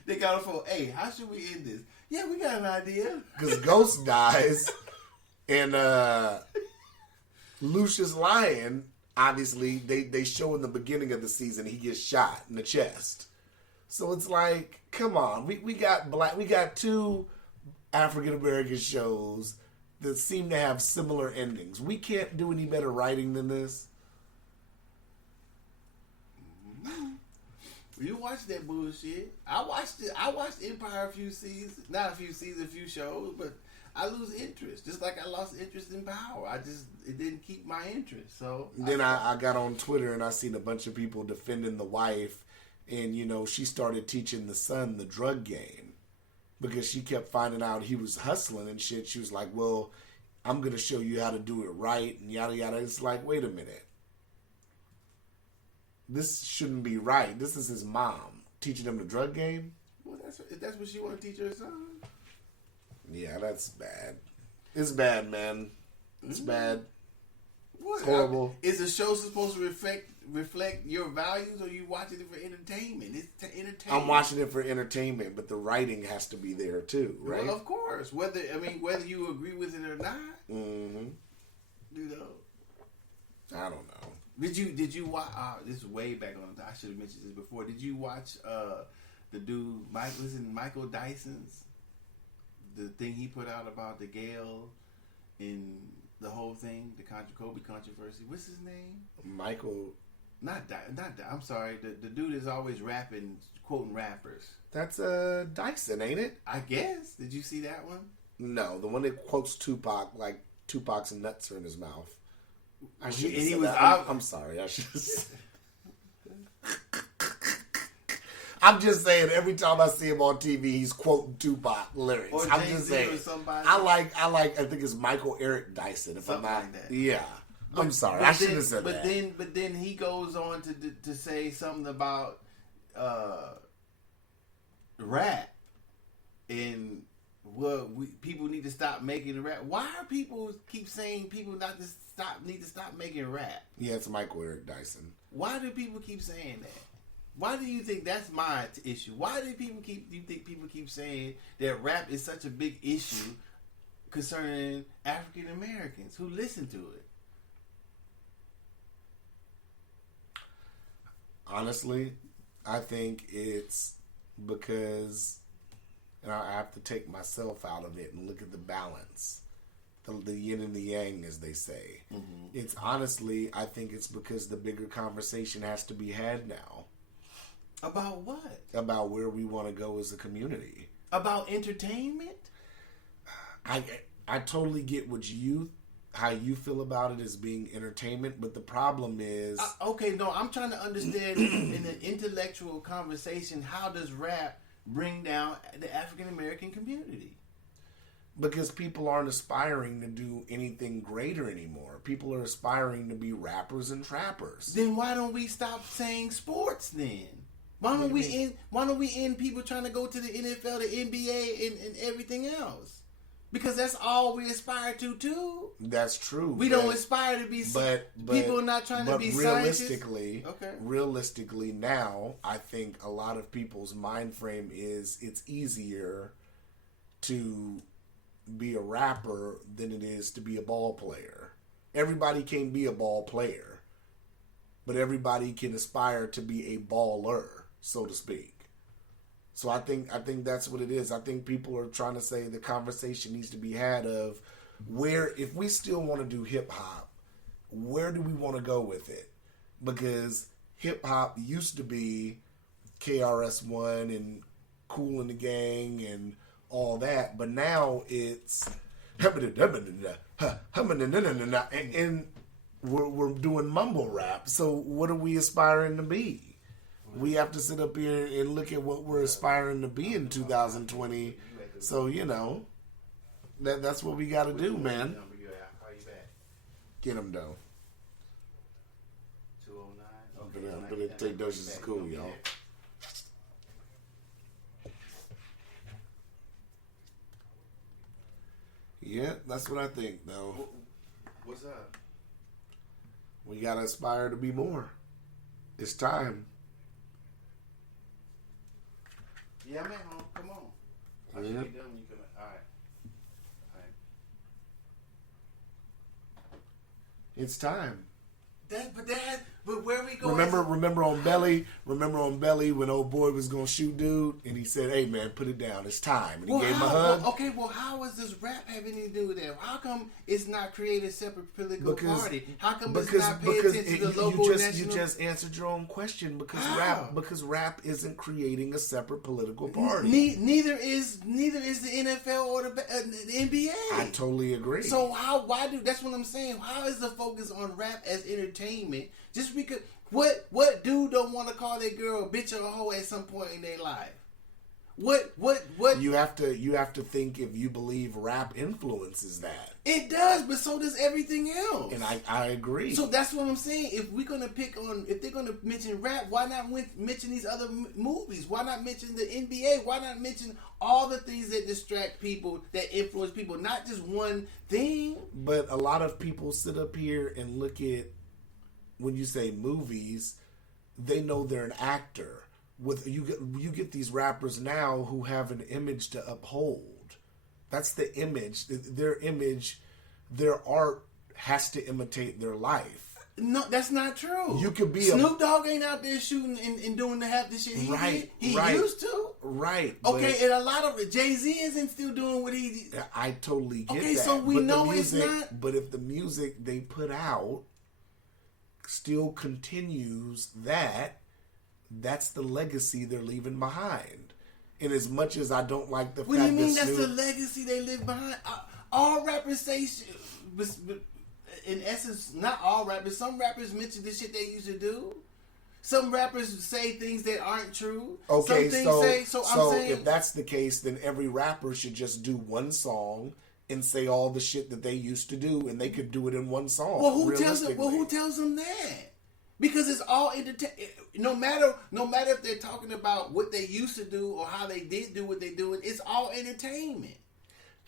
they got a phone. Hey, how should we end this? Yeah, we got an idea. Because Ghost dies, and Lucius Lyon, obviously, they show in the beginning of the season he gets shot in the chest. So it's like, come on, we got 2 African American shows that seem to have similar endings. We can't do any better writing than this. You watch that bullshit. I watched Empire a few seasons, not a few seasons, a few shows, but I lose interest. Just like I lost interest in Power. It didn't keep my interest. So then I got on Twitter and I seen a bunch of people defending the wife, and she started teaching the son the drug game because she kept finding out he was hustling and shit. She was like, well, I'm going to show you how to do it right and yada yada. It's like, wait a minute. This shouldn't be right. This is his mom teaching him the drug game. Well, that's what she want to teach her son. Yeah, that's bad. It's bad, man. It's bad. What? It's horrible. Is the show supposed to reflect your values, or you watching it for entertainment? It's to entertain. I'm watching it for entertainment, but the writing has to be there too, right? Well, of course. Whether you agree with it or not. Mm-hmm. You know. I don't know. Did you watch? This is way back on. I should have mentioned this before. Did you watch the dude Michael Dyson's the thing he put out about the Gale and the whole thing, the Kobe controversy? What's his name? Michael. I'm sorry. The dude is always rapping, quoting rappers. That's Dyson, ain't it? I guess. Did you see that one? No, the one that quotes Tupac, like Tupac's nuts are in his mouth. I'm sorry. I should. I'm just saying. Every time I see him on TV, he's quoting Tupac lyrics. Or I'm Jay-Z just saying. or somebody. I think it's Michael Eric Dyson. If Something I'm not, like that. yeah. I'm sorry. But I should have said that. But then he goes on to say something about rap and people need to stop making rap. Why are people keep saying people need to stop making rap? Yeah, it's Michael Eric Dyson. Why do people keep saying that? Why do you think that's my issue? Why do you think people keep saying that rap is such a big issue concerning African Americans who listen to it? Honestly, I think it's because, and I have to take myself out of it and look at the balance, the yin and the yang, as they say. Mm-hmm. It's honestly, I think it's because the bigger conversation has to be had now. About what? About where we want to go as a community. About entertainment? I totally get how you feel about it as being entertainment, but the problem is... okay, no, I'm trying to understand in an intellectual conversation, how does rap bring down the African American community? Because people aren't aspiring to do anything greater anymore. People are aspiring to be rappers and trappers. Then why don't we stop saying sports then? Why don't we end people trying to go to the NFL, the NBA, and everything else? Because that's all we aspire to too. That's true. We don't aspire to be. But people are not trying to be realistically. Scientists. Okay. Realistically, now I think a lot of people's mind frame is it's easier to be a rapper than it is to be a ball player. Everybody can be a ball player, but everybody can aspire to be a baller, so to speak. So I think that's what it is. I think people are trying to say the conversation needs to be had of where, if we still want to do hip hop, where do we want to go with it? Because hip hop used to be KRS-One and Kool and the Gang and all that, but now it's and we're doing mumble rap. So what are we aspiring to be? We have to sit up here and look at what we're aspiring to be in 2020. So, that's what we got to do, man. Get them, though. 209. But it take those to school, y'all. Yeah, that's what I think, though. What's up? We got to aspire to be more. It's time. Yeah, I'm at home. Come on. I should be done when you come in. All right. It's time. But where we go? Remember on Belly when old boy was gonna shoot dude, and he said, "Hey man, put it down. It's time." And he gave him a hug. Well, how is this rap having anything to do with that? How come it's not creating a separate political party? How come it's not paying attention to the local national? You just answered your own question because rap isn't creating a separate political party. Neither is the NFL or the NBA. I totally agree. So that's what I'm saying. How is the focus on rap as entertainment? Just because what dude don't want to call their girl a bitch or a hoe at some point in their life? What? You have to think if you believe rap influences that. It does, but so does everything else. And I agree. So that's what I'm saying. If we're gonna if they're gonna mention rap, why not mention these other movies? Why not mention the NBA? Why not mention all the things that distract people, that influence people, not just one thing? But a lot of people sit up here and look at, when you say movies, they know they're an actor. You get these rappers now who have an image to uphold. That's the image. Their art has to imitate their life. No, that's not true. You could be Snoop Dogg ain't out there shooting and doing the half the shit he did. He used to. Right. Okay, and a lot of it, Jay-Z isn't still doing what he did. I totally get that. Okay, so we know it's not. But if the music they put out still continues that's the legacy they're leaving behind. And as much as I don't like the fact that what do you mean that's the legacy they leave behind? All rappers say in essence, not all rappers, some rappers mention the shit they used to do. Some rappers say things that aren't true. Okay, so I'm saying, if that's the case, then every rapper should just do one song and say all the shit that they used to do, and they could do it in one song. Well, who tells them that? Because it's all entertainment. No matter if they're talking about what they used to do or how they did do what they do, it's all entertainment.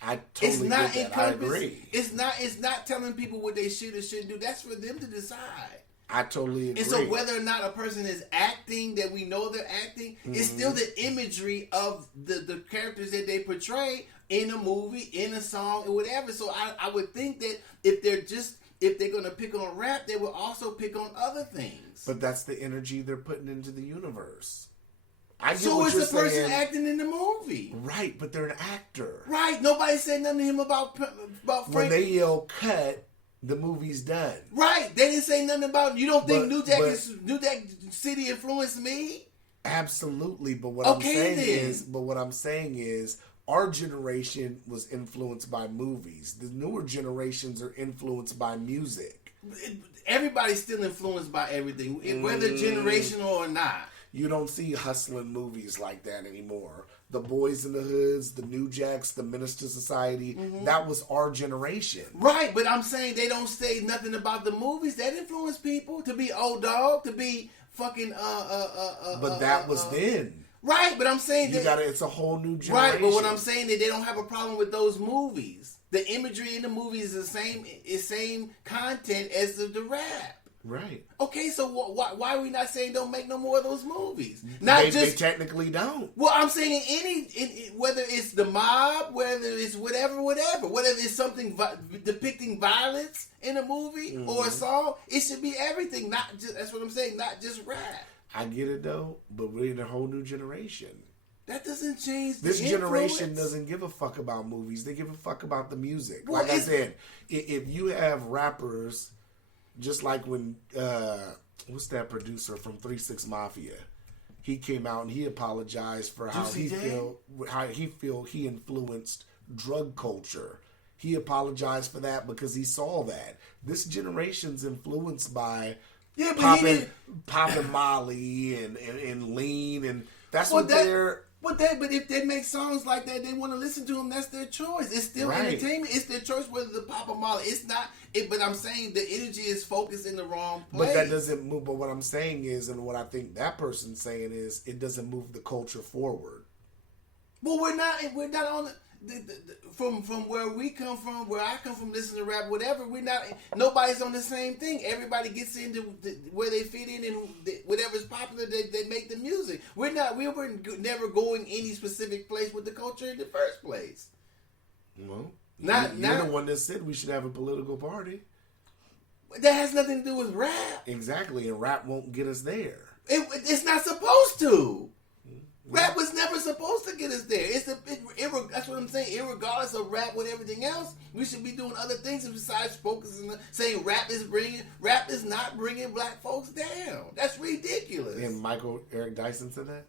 I totally get that. I agree. It's not telling people what they should or shouldn't do. That's for them to decide. I totally agree. And so whether or not a person is acting, that we know they're acting, it's still the imagery of the characters that they portray in a movie, in a song, or whatever. So I would think that if they're going to pick on rap, they will also pick on other things. But that's the energy they're putting into the universe. So is the person acting in the movie. Right, but they're an actor. Right, nobody said nothing to him about Frank. When they yell cut, the movie's done. Right, they didn't say nothing about, you don't think New Jack City influenced me? Absolutely, but what I'm saying is our generation was influenced by movies. The newer generations are influenced by music. Everybody's still influenced by everything, whether generational or not. You don't see hustling movies like that anymore. The Boys in the Hoods, the New Jacks, the Minister Society, that was our generation. Right, but I'm saying they don't say nothing about the movies. That influenced people to be old dog, to be fucking But that was then. Right, but I'm saying it's a whole new generation. Right, but what I'm saying that they don't have a problem with those movies. The imagery in the movies is the same content as the rap. Right. Okay, so why are we not saying don't make no more of those movies? They technically don't. Well, I'm saying whether it's the mob, whether it's whatever, it's something depicting violence in a movie or a song, it should be everything. Not just, that's what I'm saying, not just rap. I get it though, but we're in a whole new generation. That doesn't change. This generation doesn't give a fuck about movies. They give a fuck about the music. Well, like I said, if you have rappers. Just like when, what's that producer from 3 6 Mafia? He came out and he apologized for how he influenced drug culture. He apologized for that because he saw that. This generation's influenced by popping Molly and lean, and that's what they're... But if they make songs like that, they want to listen to them. That's their choice. It's still entertainment. It's their choice whether to pop a molly. It's not. But I'm saying the energy is focused in the wrong place. But that doesn't move. But what I'm saying is, and what I think that person's saying is, it doesn't move the culture forward. Well, we're not on from where we come from, where I come from, listening to rap, whatever. We're not. Nobody's on the same thing. Everybody gets into where they fit in, and whatever's popular, they make the music. We were never going any specific place with the culture in the first place. Well, you're the one that said we should have a political party. That has nothing to do with rap. Exactly, and rap won't get us there. It's not supposed to. Rap was never supposed to get us there. That's what I'm saying. Irregardless of rap with everything else, we should be doing other things besides focusing on saying rap is not bringing black folks down. That's ridiculous. And Eric Dyson said that?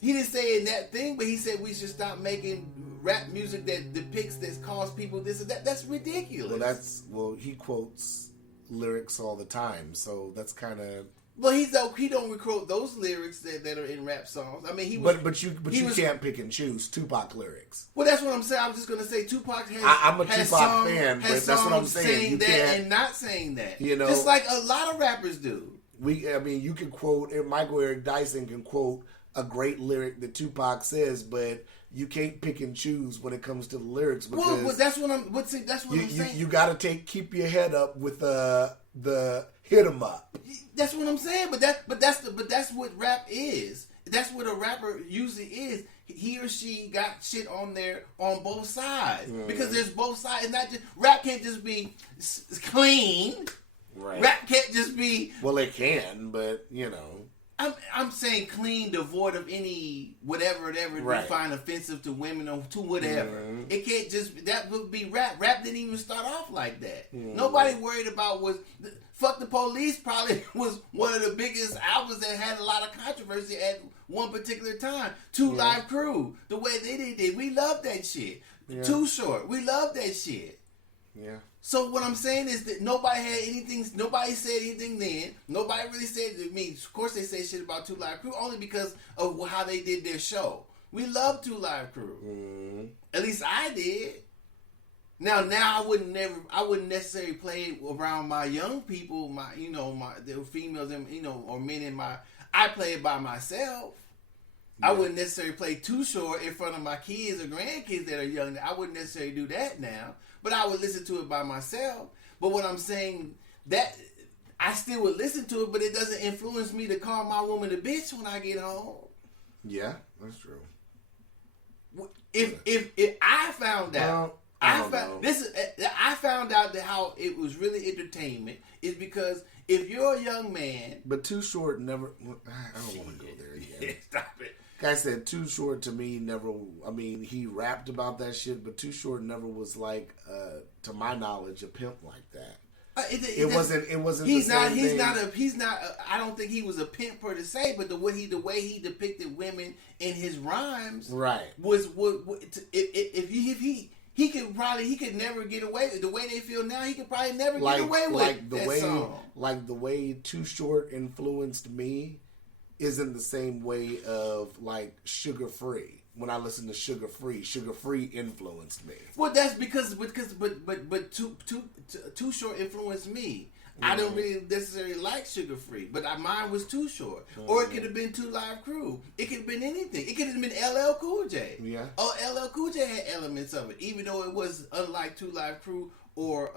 He didn't say in that thing, but he said we should stop making rap music that depicts that cause people this and that. That's ridiculous. Well, he quotes lyrics all the time, so that's kind of Well, he don't quote those lyrics that are in rap songs. I mean, he was. But you can't pick and choose Tupac lyrics. Well, that's what I'm saying. I was just gonna say Tupac has. I'm a has Tupac songs, fan, has but that's what I'm songs saying. You that can't, and not saying that. You know, just like a lot of rappers do. I mean, you can quote, and Michael Eric Dyson can quote a great lyric that Tupac says, but you can't pick and choose when it comes to the lyrics because Well, that's what I'm. That's what I'm saying. You got to keep your head up with the hit 'em up. That's what I'm saying. But that's what rap is. That's what a rapper usually is. He or she got shit on there on both sides because there's both sides. And not just rap can't just be clean. Right. Rap can't just be. Well, it can, but you know. I'm saying clean, devoid of any whatever you find offensive to women or to whatever. Mm-hmm. It can't just that would be rap. Rap didn't even start off like that. Nobody worried about Fuck the Police probably was one of the biggest albums that had a lot of controversy at one particular time. Live Crew, the way they did, we love that shit. Yeah. Too Short, we love that shit. Yeah. So what I'm saying is that nobody said anything then. Nobody really said, I mean, of course they say shit about 2 Live Crew only because of how they did their show. We love 2 Live Crew. Mm-hmm. At least I did. Now I wouldn't necessarily play it around my young people, the females and or men in my. I play it by myself. Yeah. I wouldn't necessarily play Too Short in front of my kids or grandkids that are young. I wouldn't necessarily do that now. But I would listen to it by myself. But what I'm saying, that I still would listen to it, but it doesn't influence me to call my woman a bitch when I get home. Yeah, that's true. If I found out, well, I found out that how it was really entertainment is because if you're a young man, but Too Short never. I don't want to go there again. Stop it. Like I said, Too Short to me never. I mean, he rapped about that shit, but Too Short never was like, to my knowledge, a pimp like that. It wasn't. He's the not. same He's thing. not. He's not. I don't think he was a pimp per se, but the way he depicted women in his rhymes, right, was he could never get away with the way they feel now. He could probably never get away with that song. Like the way Too Short influenced me isn't the same way of like Sugar Free. When I listen to Sugar Free influenced me. Well, that's because Too Short influenced me. I don't really necessarily like Sugar Free, but mine was Too Short. Or it could have been 2 Live Crew. It could have been anything. It could have been LL Cool J. Yeah. Oh, LL Cool J had elements of it, even though it was unlike 2 Live Crew or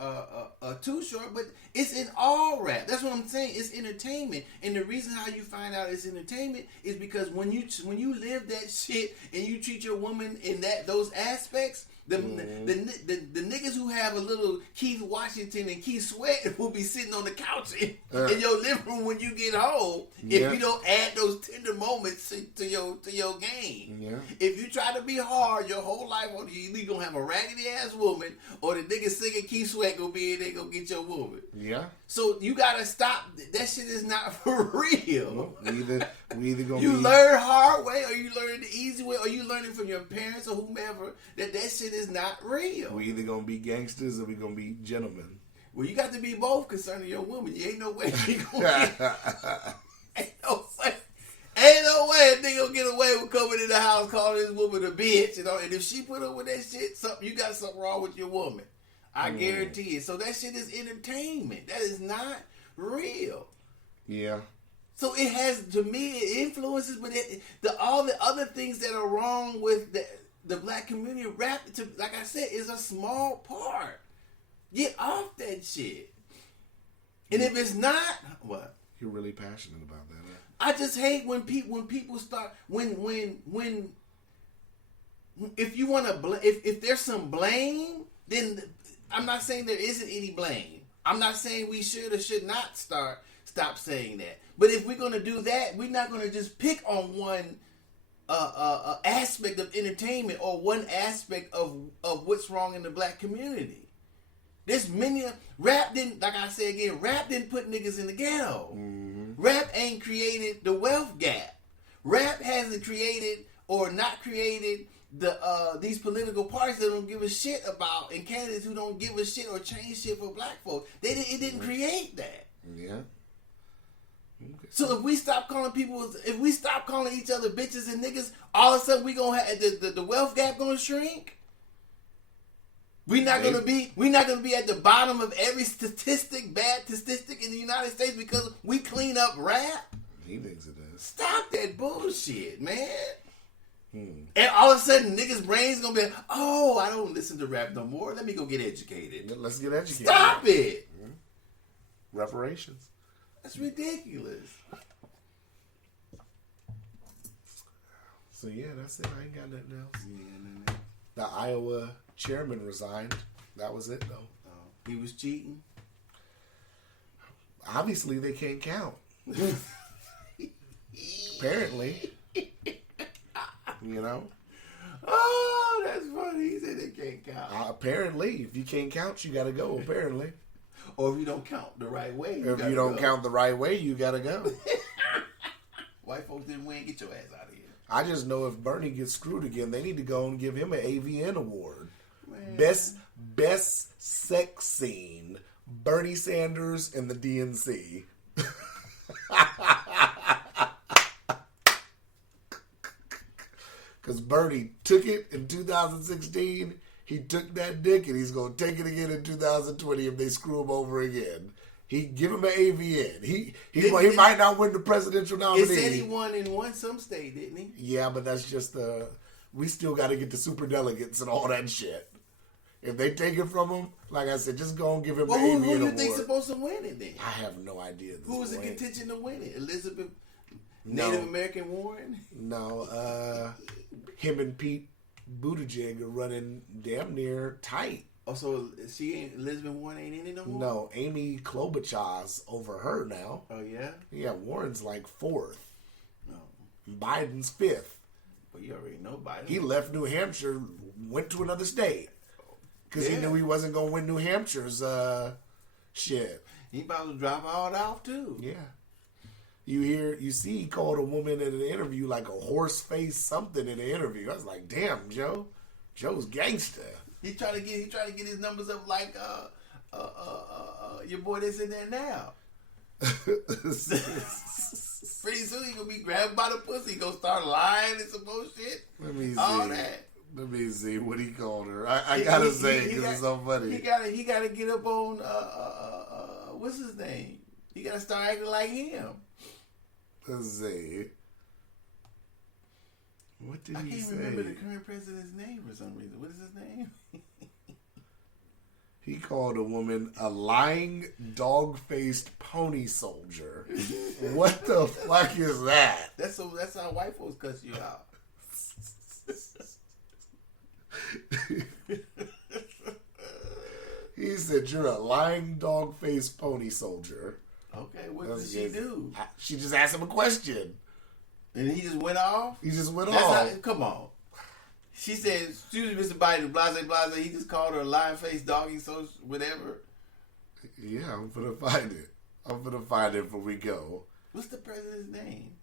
Too Short, but it's in all rap. That's what I'm saying. It's entertainment, and the reason how you find out it's entertainment is because when you live that shit and you treat your woman in those aspects, the niggas who have a little Keith Washington and Keith Sweat will be sitting on the couch in your living room when you get home if you don't add those tender moments to your game. Yeah. If you try to be hard your whole life, you either gonna have a raggedy ass woman or the nigga singing Keith Sweat gonna be in there gonna get your woman. Yeah. So you gotta stop. That shit is not for real. We either gonna learn hard way or you learn the easy way or you learning from your parents or whomever that shit is not real. We either gonna be gangsters or we gonna be gentlemen. Well, you got to be both concerning your woman. You ain't no way you gonna ain't no way a nigga gonna get away with coming in the house calling his woman a bitch, and if she put up with that shit, you got something wrong with your woman. I guarantee it. So that shit is entertainment. That is not real. Yeah. So it has, to me, it influences, but all the other things that are wrong with the black community, rap, like I said, is a small part. Get off that shit. And if it's not, what? You're really passionate about that. Huh? I just hate when people start if you want to if there's some blame, then I'm not saying there isn't any blame. I'm not saying we should or should not stop saying that. But if we're gonna do that, we're not gonna just pick on one aspect of entertainment or one aspect of what's wrong in the black community. There's many. Rap didn't, like I said again, rap didn't put niggas in the ghetto. Mm-hmm. Rap ain't created the wealth gap. Rap hasn't created or not created these political parties that don't give a shit about and candidates who don't give a shit or change shit for black folks. It didn't create that. Yeah. Okay. So if we stop calling each other bitches and niggas, all of a sudden we gonna have the wealth gap gonna shrink. We're not gonna be at the bottom of every bad statistic in the United States because we clean up rap. He thinks it is. Stop that bullshit, man. And all of a sudden, niggas' brains gonna be like, oh, I don't listen to rap no more. Let me go get educated. Let's get educated. Stop it. Reparations. That's ridiculous. So yeah, that's it. I ain't got nothing else. Yeah, The Iowa chairman resigned. That was it, though. He was cheating. Obviously, they can't count. Apparently. You know? Oh, that's funny. He said they can't count. Apparently. If you can't count, you got to go, apparently. Or if you don't count the right way, If you don't count the right way, you got to go. White folks didn't win. Get your ass out of here. I just know if Bernie gets screwed again, they need to go and give him an AVN award. Man. Best sex scene. Bernie Sanders and the DNC. Because Bernie took it in 2016. He took that dick and he's going to take it again in 2020 if they screw him over again. He give him an AVN. He might not win the presidential nominee. It said he won in some state, didn't he? Yeah, but that's just we still got to get the super delegates and all that shit. If they take it from him, like I said, just go and give him the AVN who do you award. think supposed to win it then? I have no idea. Who was in contention to win it? Elizabeth, No. Native American Warren? No, him and Pete Buttigieg are running damn near tight. Oh, so Elizabeth Warren ain't in it no more? No, Amy Klobuchar's over her now. Oh, yeah? Yeah, Warren's like 4th. No. Biden's 5th. But you already know Biden. He left New Hampshire, went to another state. Because he knew he wasn't going to win New Hampshire's shit. He about to drop all off, too. Yeah. You see he called a woman in an interview like a horse face something in the interview. I was like, damn, Joe. Joe's gangster. He trying to get his numbers up like your boy that's in there now. Pretty soon he gonna be grabbed by the pussy, gonna start lying and some bullshit. Let me see. All that. Let me see what he called her. I gotta say it because it's so funny. He gotta get up on what's his name? He gotta start acting like him. Let's see. What did he say? I can't remember the current president's name for some reason. What is his name? He called a woman a lying, dog-faced pony soldier. What the fuck is that? That's how white folks cuss you out. He said, you're a lying, dog-faced pony soldier. Okay, what did she do? She just asked him a question. And he just went off? He just went off. Come on. She said, excuse me, Mr. Biden, blase. He just called her a lying-faced doggy, so whatever. Yeah, I'm gonna find it. I'm gonna find it before we go. What's the president's name?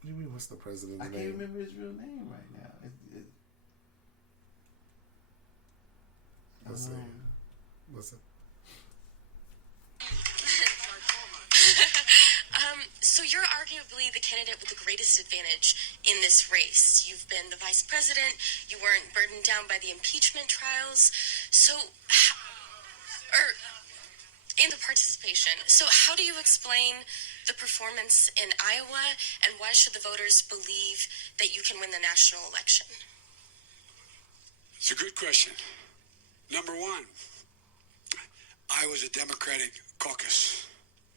What do you mean, what's the president's name? I can't remember his real name right now. Let's see. Listen. So you're arguably the candidate with the greatest advantage in this race. You've been the vice president. You weren't burdened down by the impeachment trials. In the participation. So how do you explain the performance in Iowa, and why should the voters believe that you can win the national election? It's a good question. Number one, Iowa's a Democratic caucus.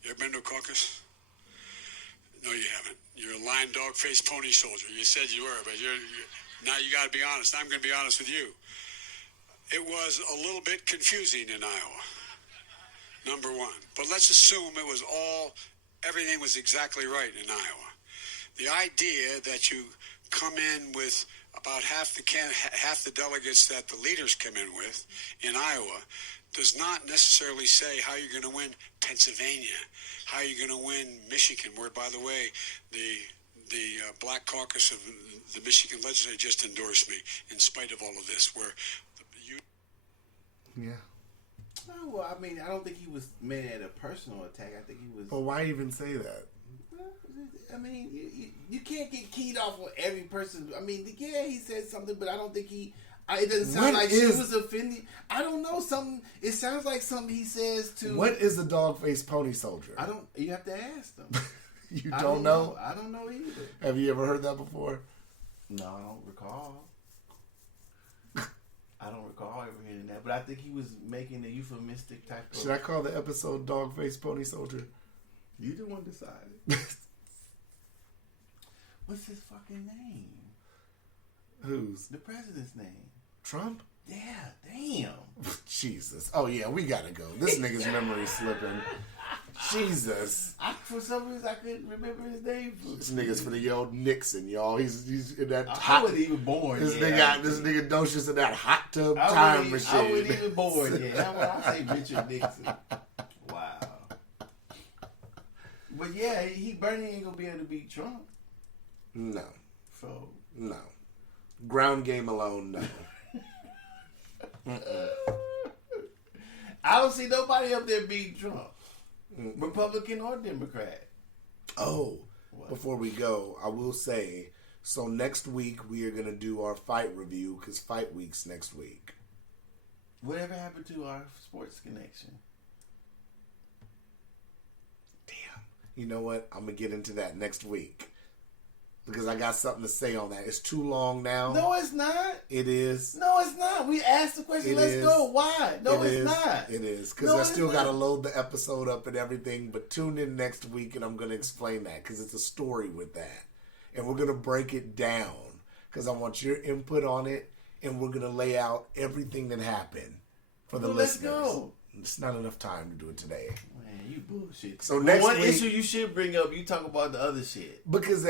You ever been to a caucus? No, you haven't. You're a lying dog-faced pony soldier. You said you were, but now you got to be honest. I'm going to be honest with you. It was a little bit confusing in Iowa, number one. But let's assume everything was exactly right in Iowa. The idea that you come in with about half the delegates that the leaders come in with in Iowa does not necessarily say how you're going to win Pennsylvania, how you're going to win Michigan, where, by the way, the Black Caucus of the Michigan legislature just endorsed me in spite of all of this, where Yeah. Oh, well, I mean, I don't think he was made at a personal attack. I think he was... But why even say that? Well, I mean, you can't get keyed off on every person. I mean, yeah, he said something, but I don't think he. It doesn't sound like she was offended. I don't know something. It sounds like something he says to. What is a dog-faced pony soldier? I don't. You have to ask them. You don't know? I don't know either. Have you ever heard that before? No, I don't recall. I don't recall ever hearing that, but I think he was making a euphemistic type of. Should I call the episode "Dog-Faced Pony Soldier"? You the one decided. What's his fucking name? Whose? The president's name. Trump? Yeah, damn. Jesus. Oh yeah, we gotta go. This nigga's memory slipping. Jesus. For some reason, I couldn't remember his name. This nigga's for the old Nixon, y'all. He's in that I hot. wasn't even born. This yet. nigga Docious in that hot tub I time wasn't machine. I wasn't even born yet. I say Richard Nixon. Wow. But yeah, Bernie ain't gonna be able to beat Trump. No. So No. Ground game alone, no. I don't see nobody up there beating Trump, Republican or Democrat. Oh, before we go, I will say, so next week we are going to do our fight review because Fight Week's next week. Whatever happened to our sports connection? Damn. You know what? I'm going to get into that next week because I got something to say on that. It's too long now. No, it's not. It is. No, it's not. We asked the question. Let's go. Why? No, it's not. It is. Because No, I it's still got to not. load the episode up and everything. But tune in next week and I'm going to explain that because it's a story with that. And we're going to break it down because I want your input on it. And we're going to lay out everything that happened for the Well, let's listeners. go. It's not enough time to do it today. Man, you bullshit. So But next one week- issue you should bring up, you talk about the other shit. Because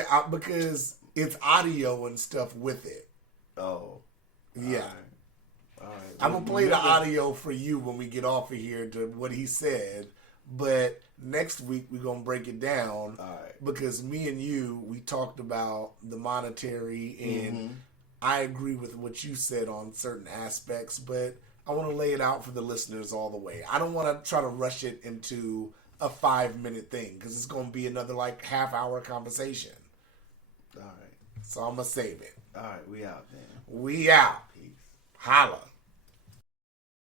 it's audio and stuff with it. Oh. Yeah. All right. I'm going to play the Remember- audio for you when we get off of here to what he said. But next week, we're going to break it down. All right. Because me and you, we talked about the monetary, and Mm-hmm. I agree with what you said on certain aspects, but I want to lay it out for the listeners all the way. I don't want to try to rush it into a 5-minute thing because it's going to be another half-hour conversation. All right. So I'm going to save it. All right. We out then. We out. Peace. Holla.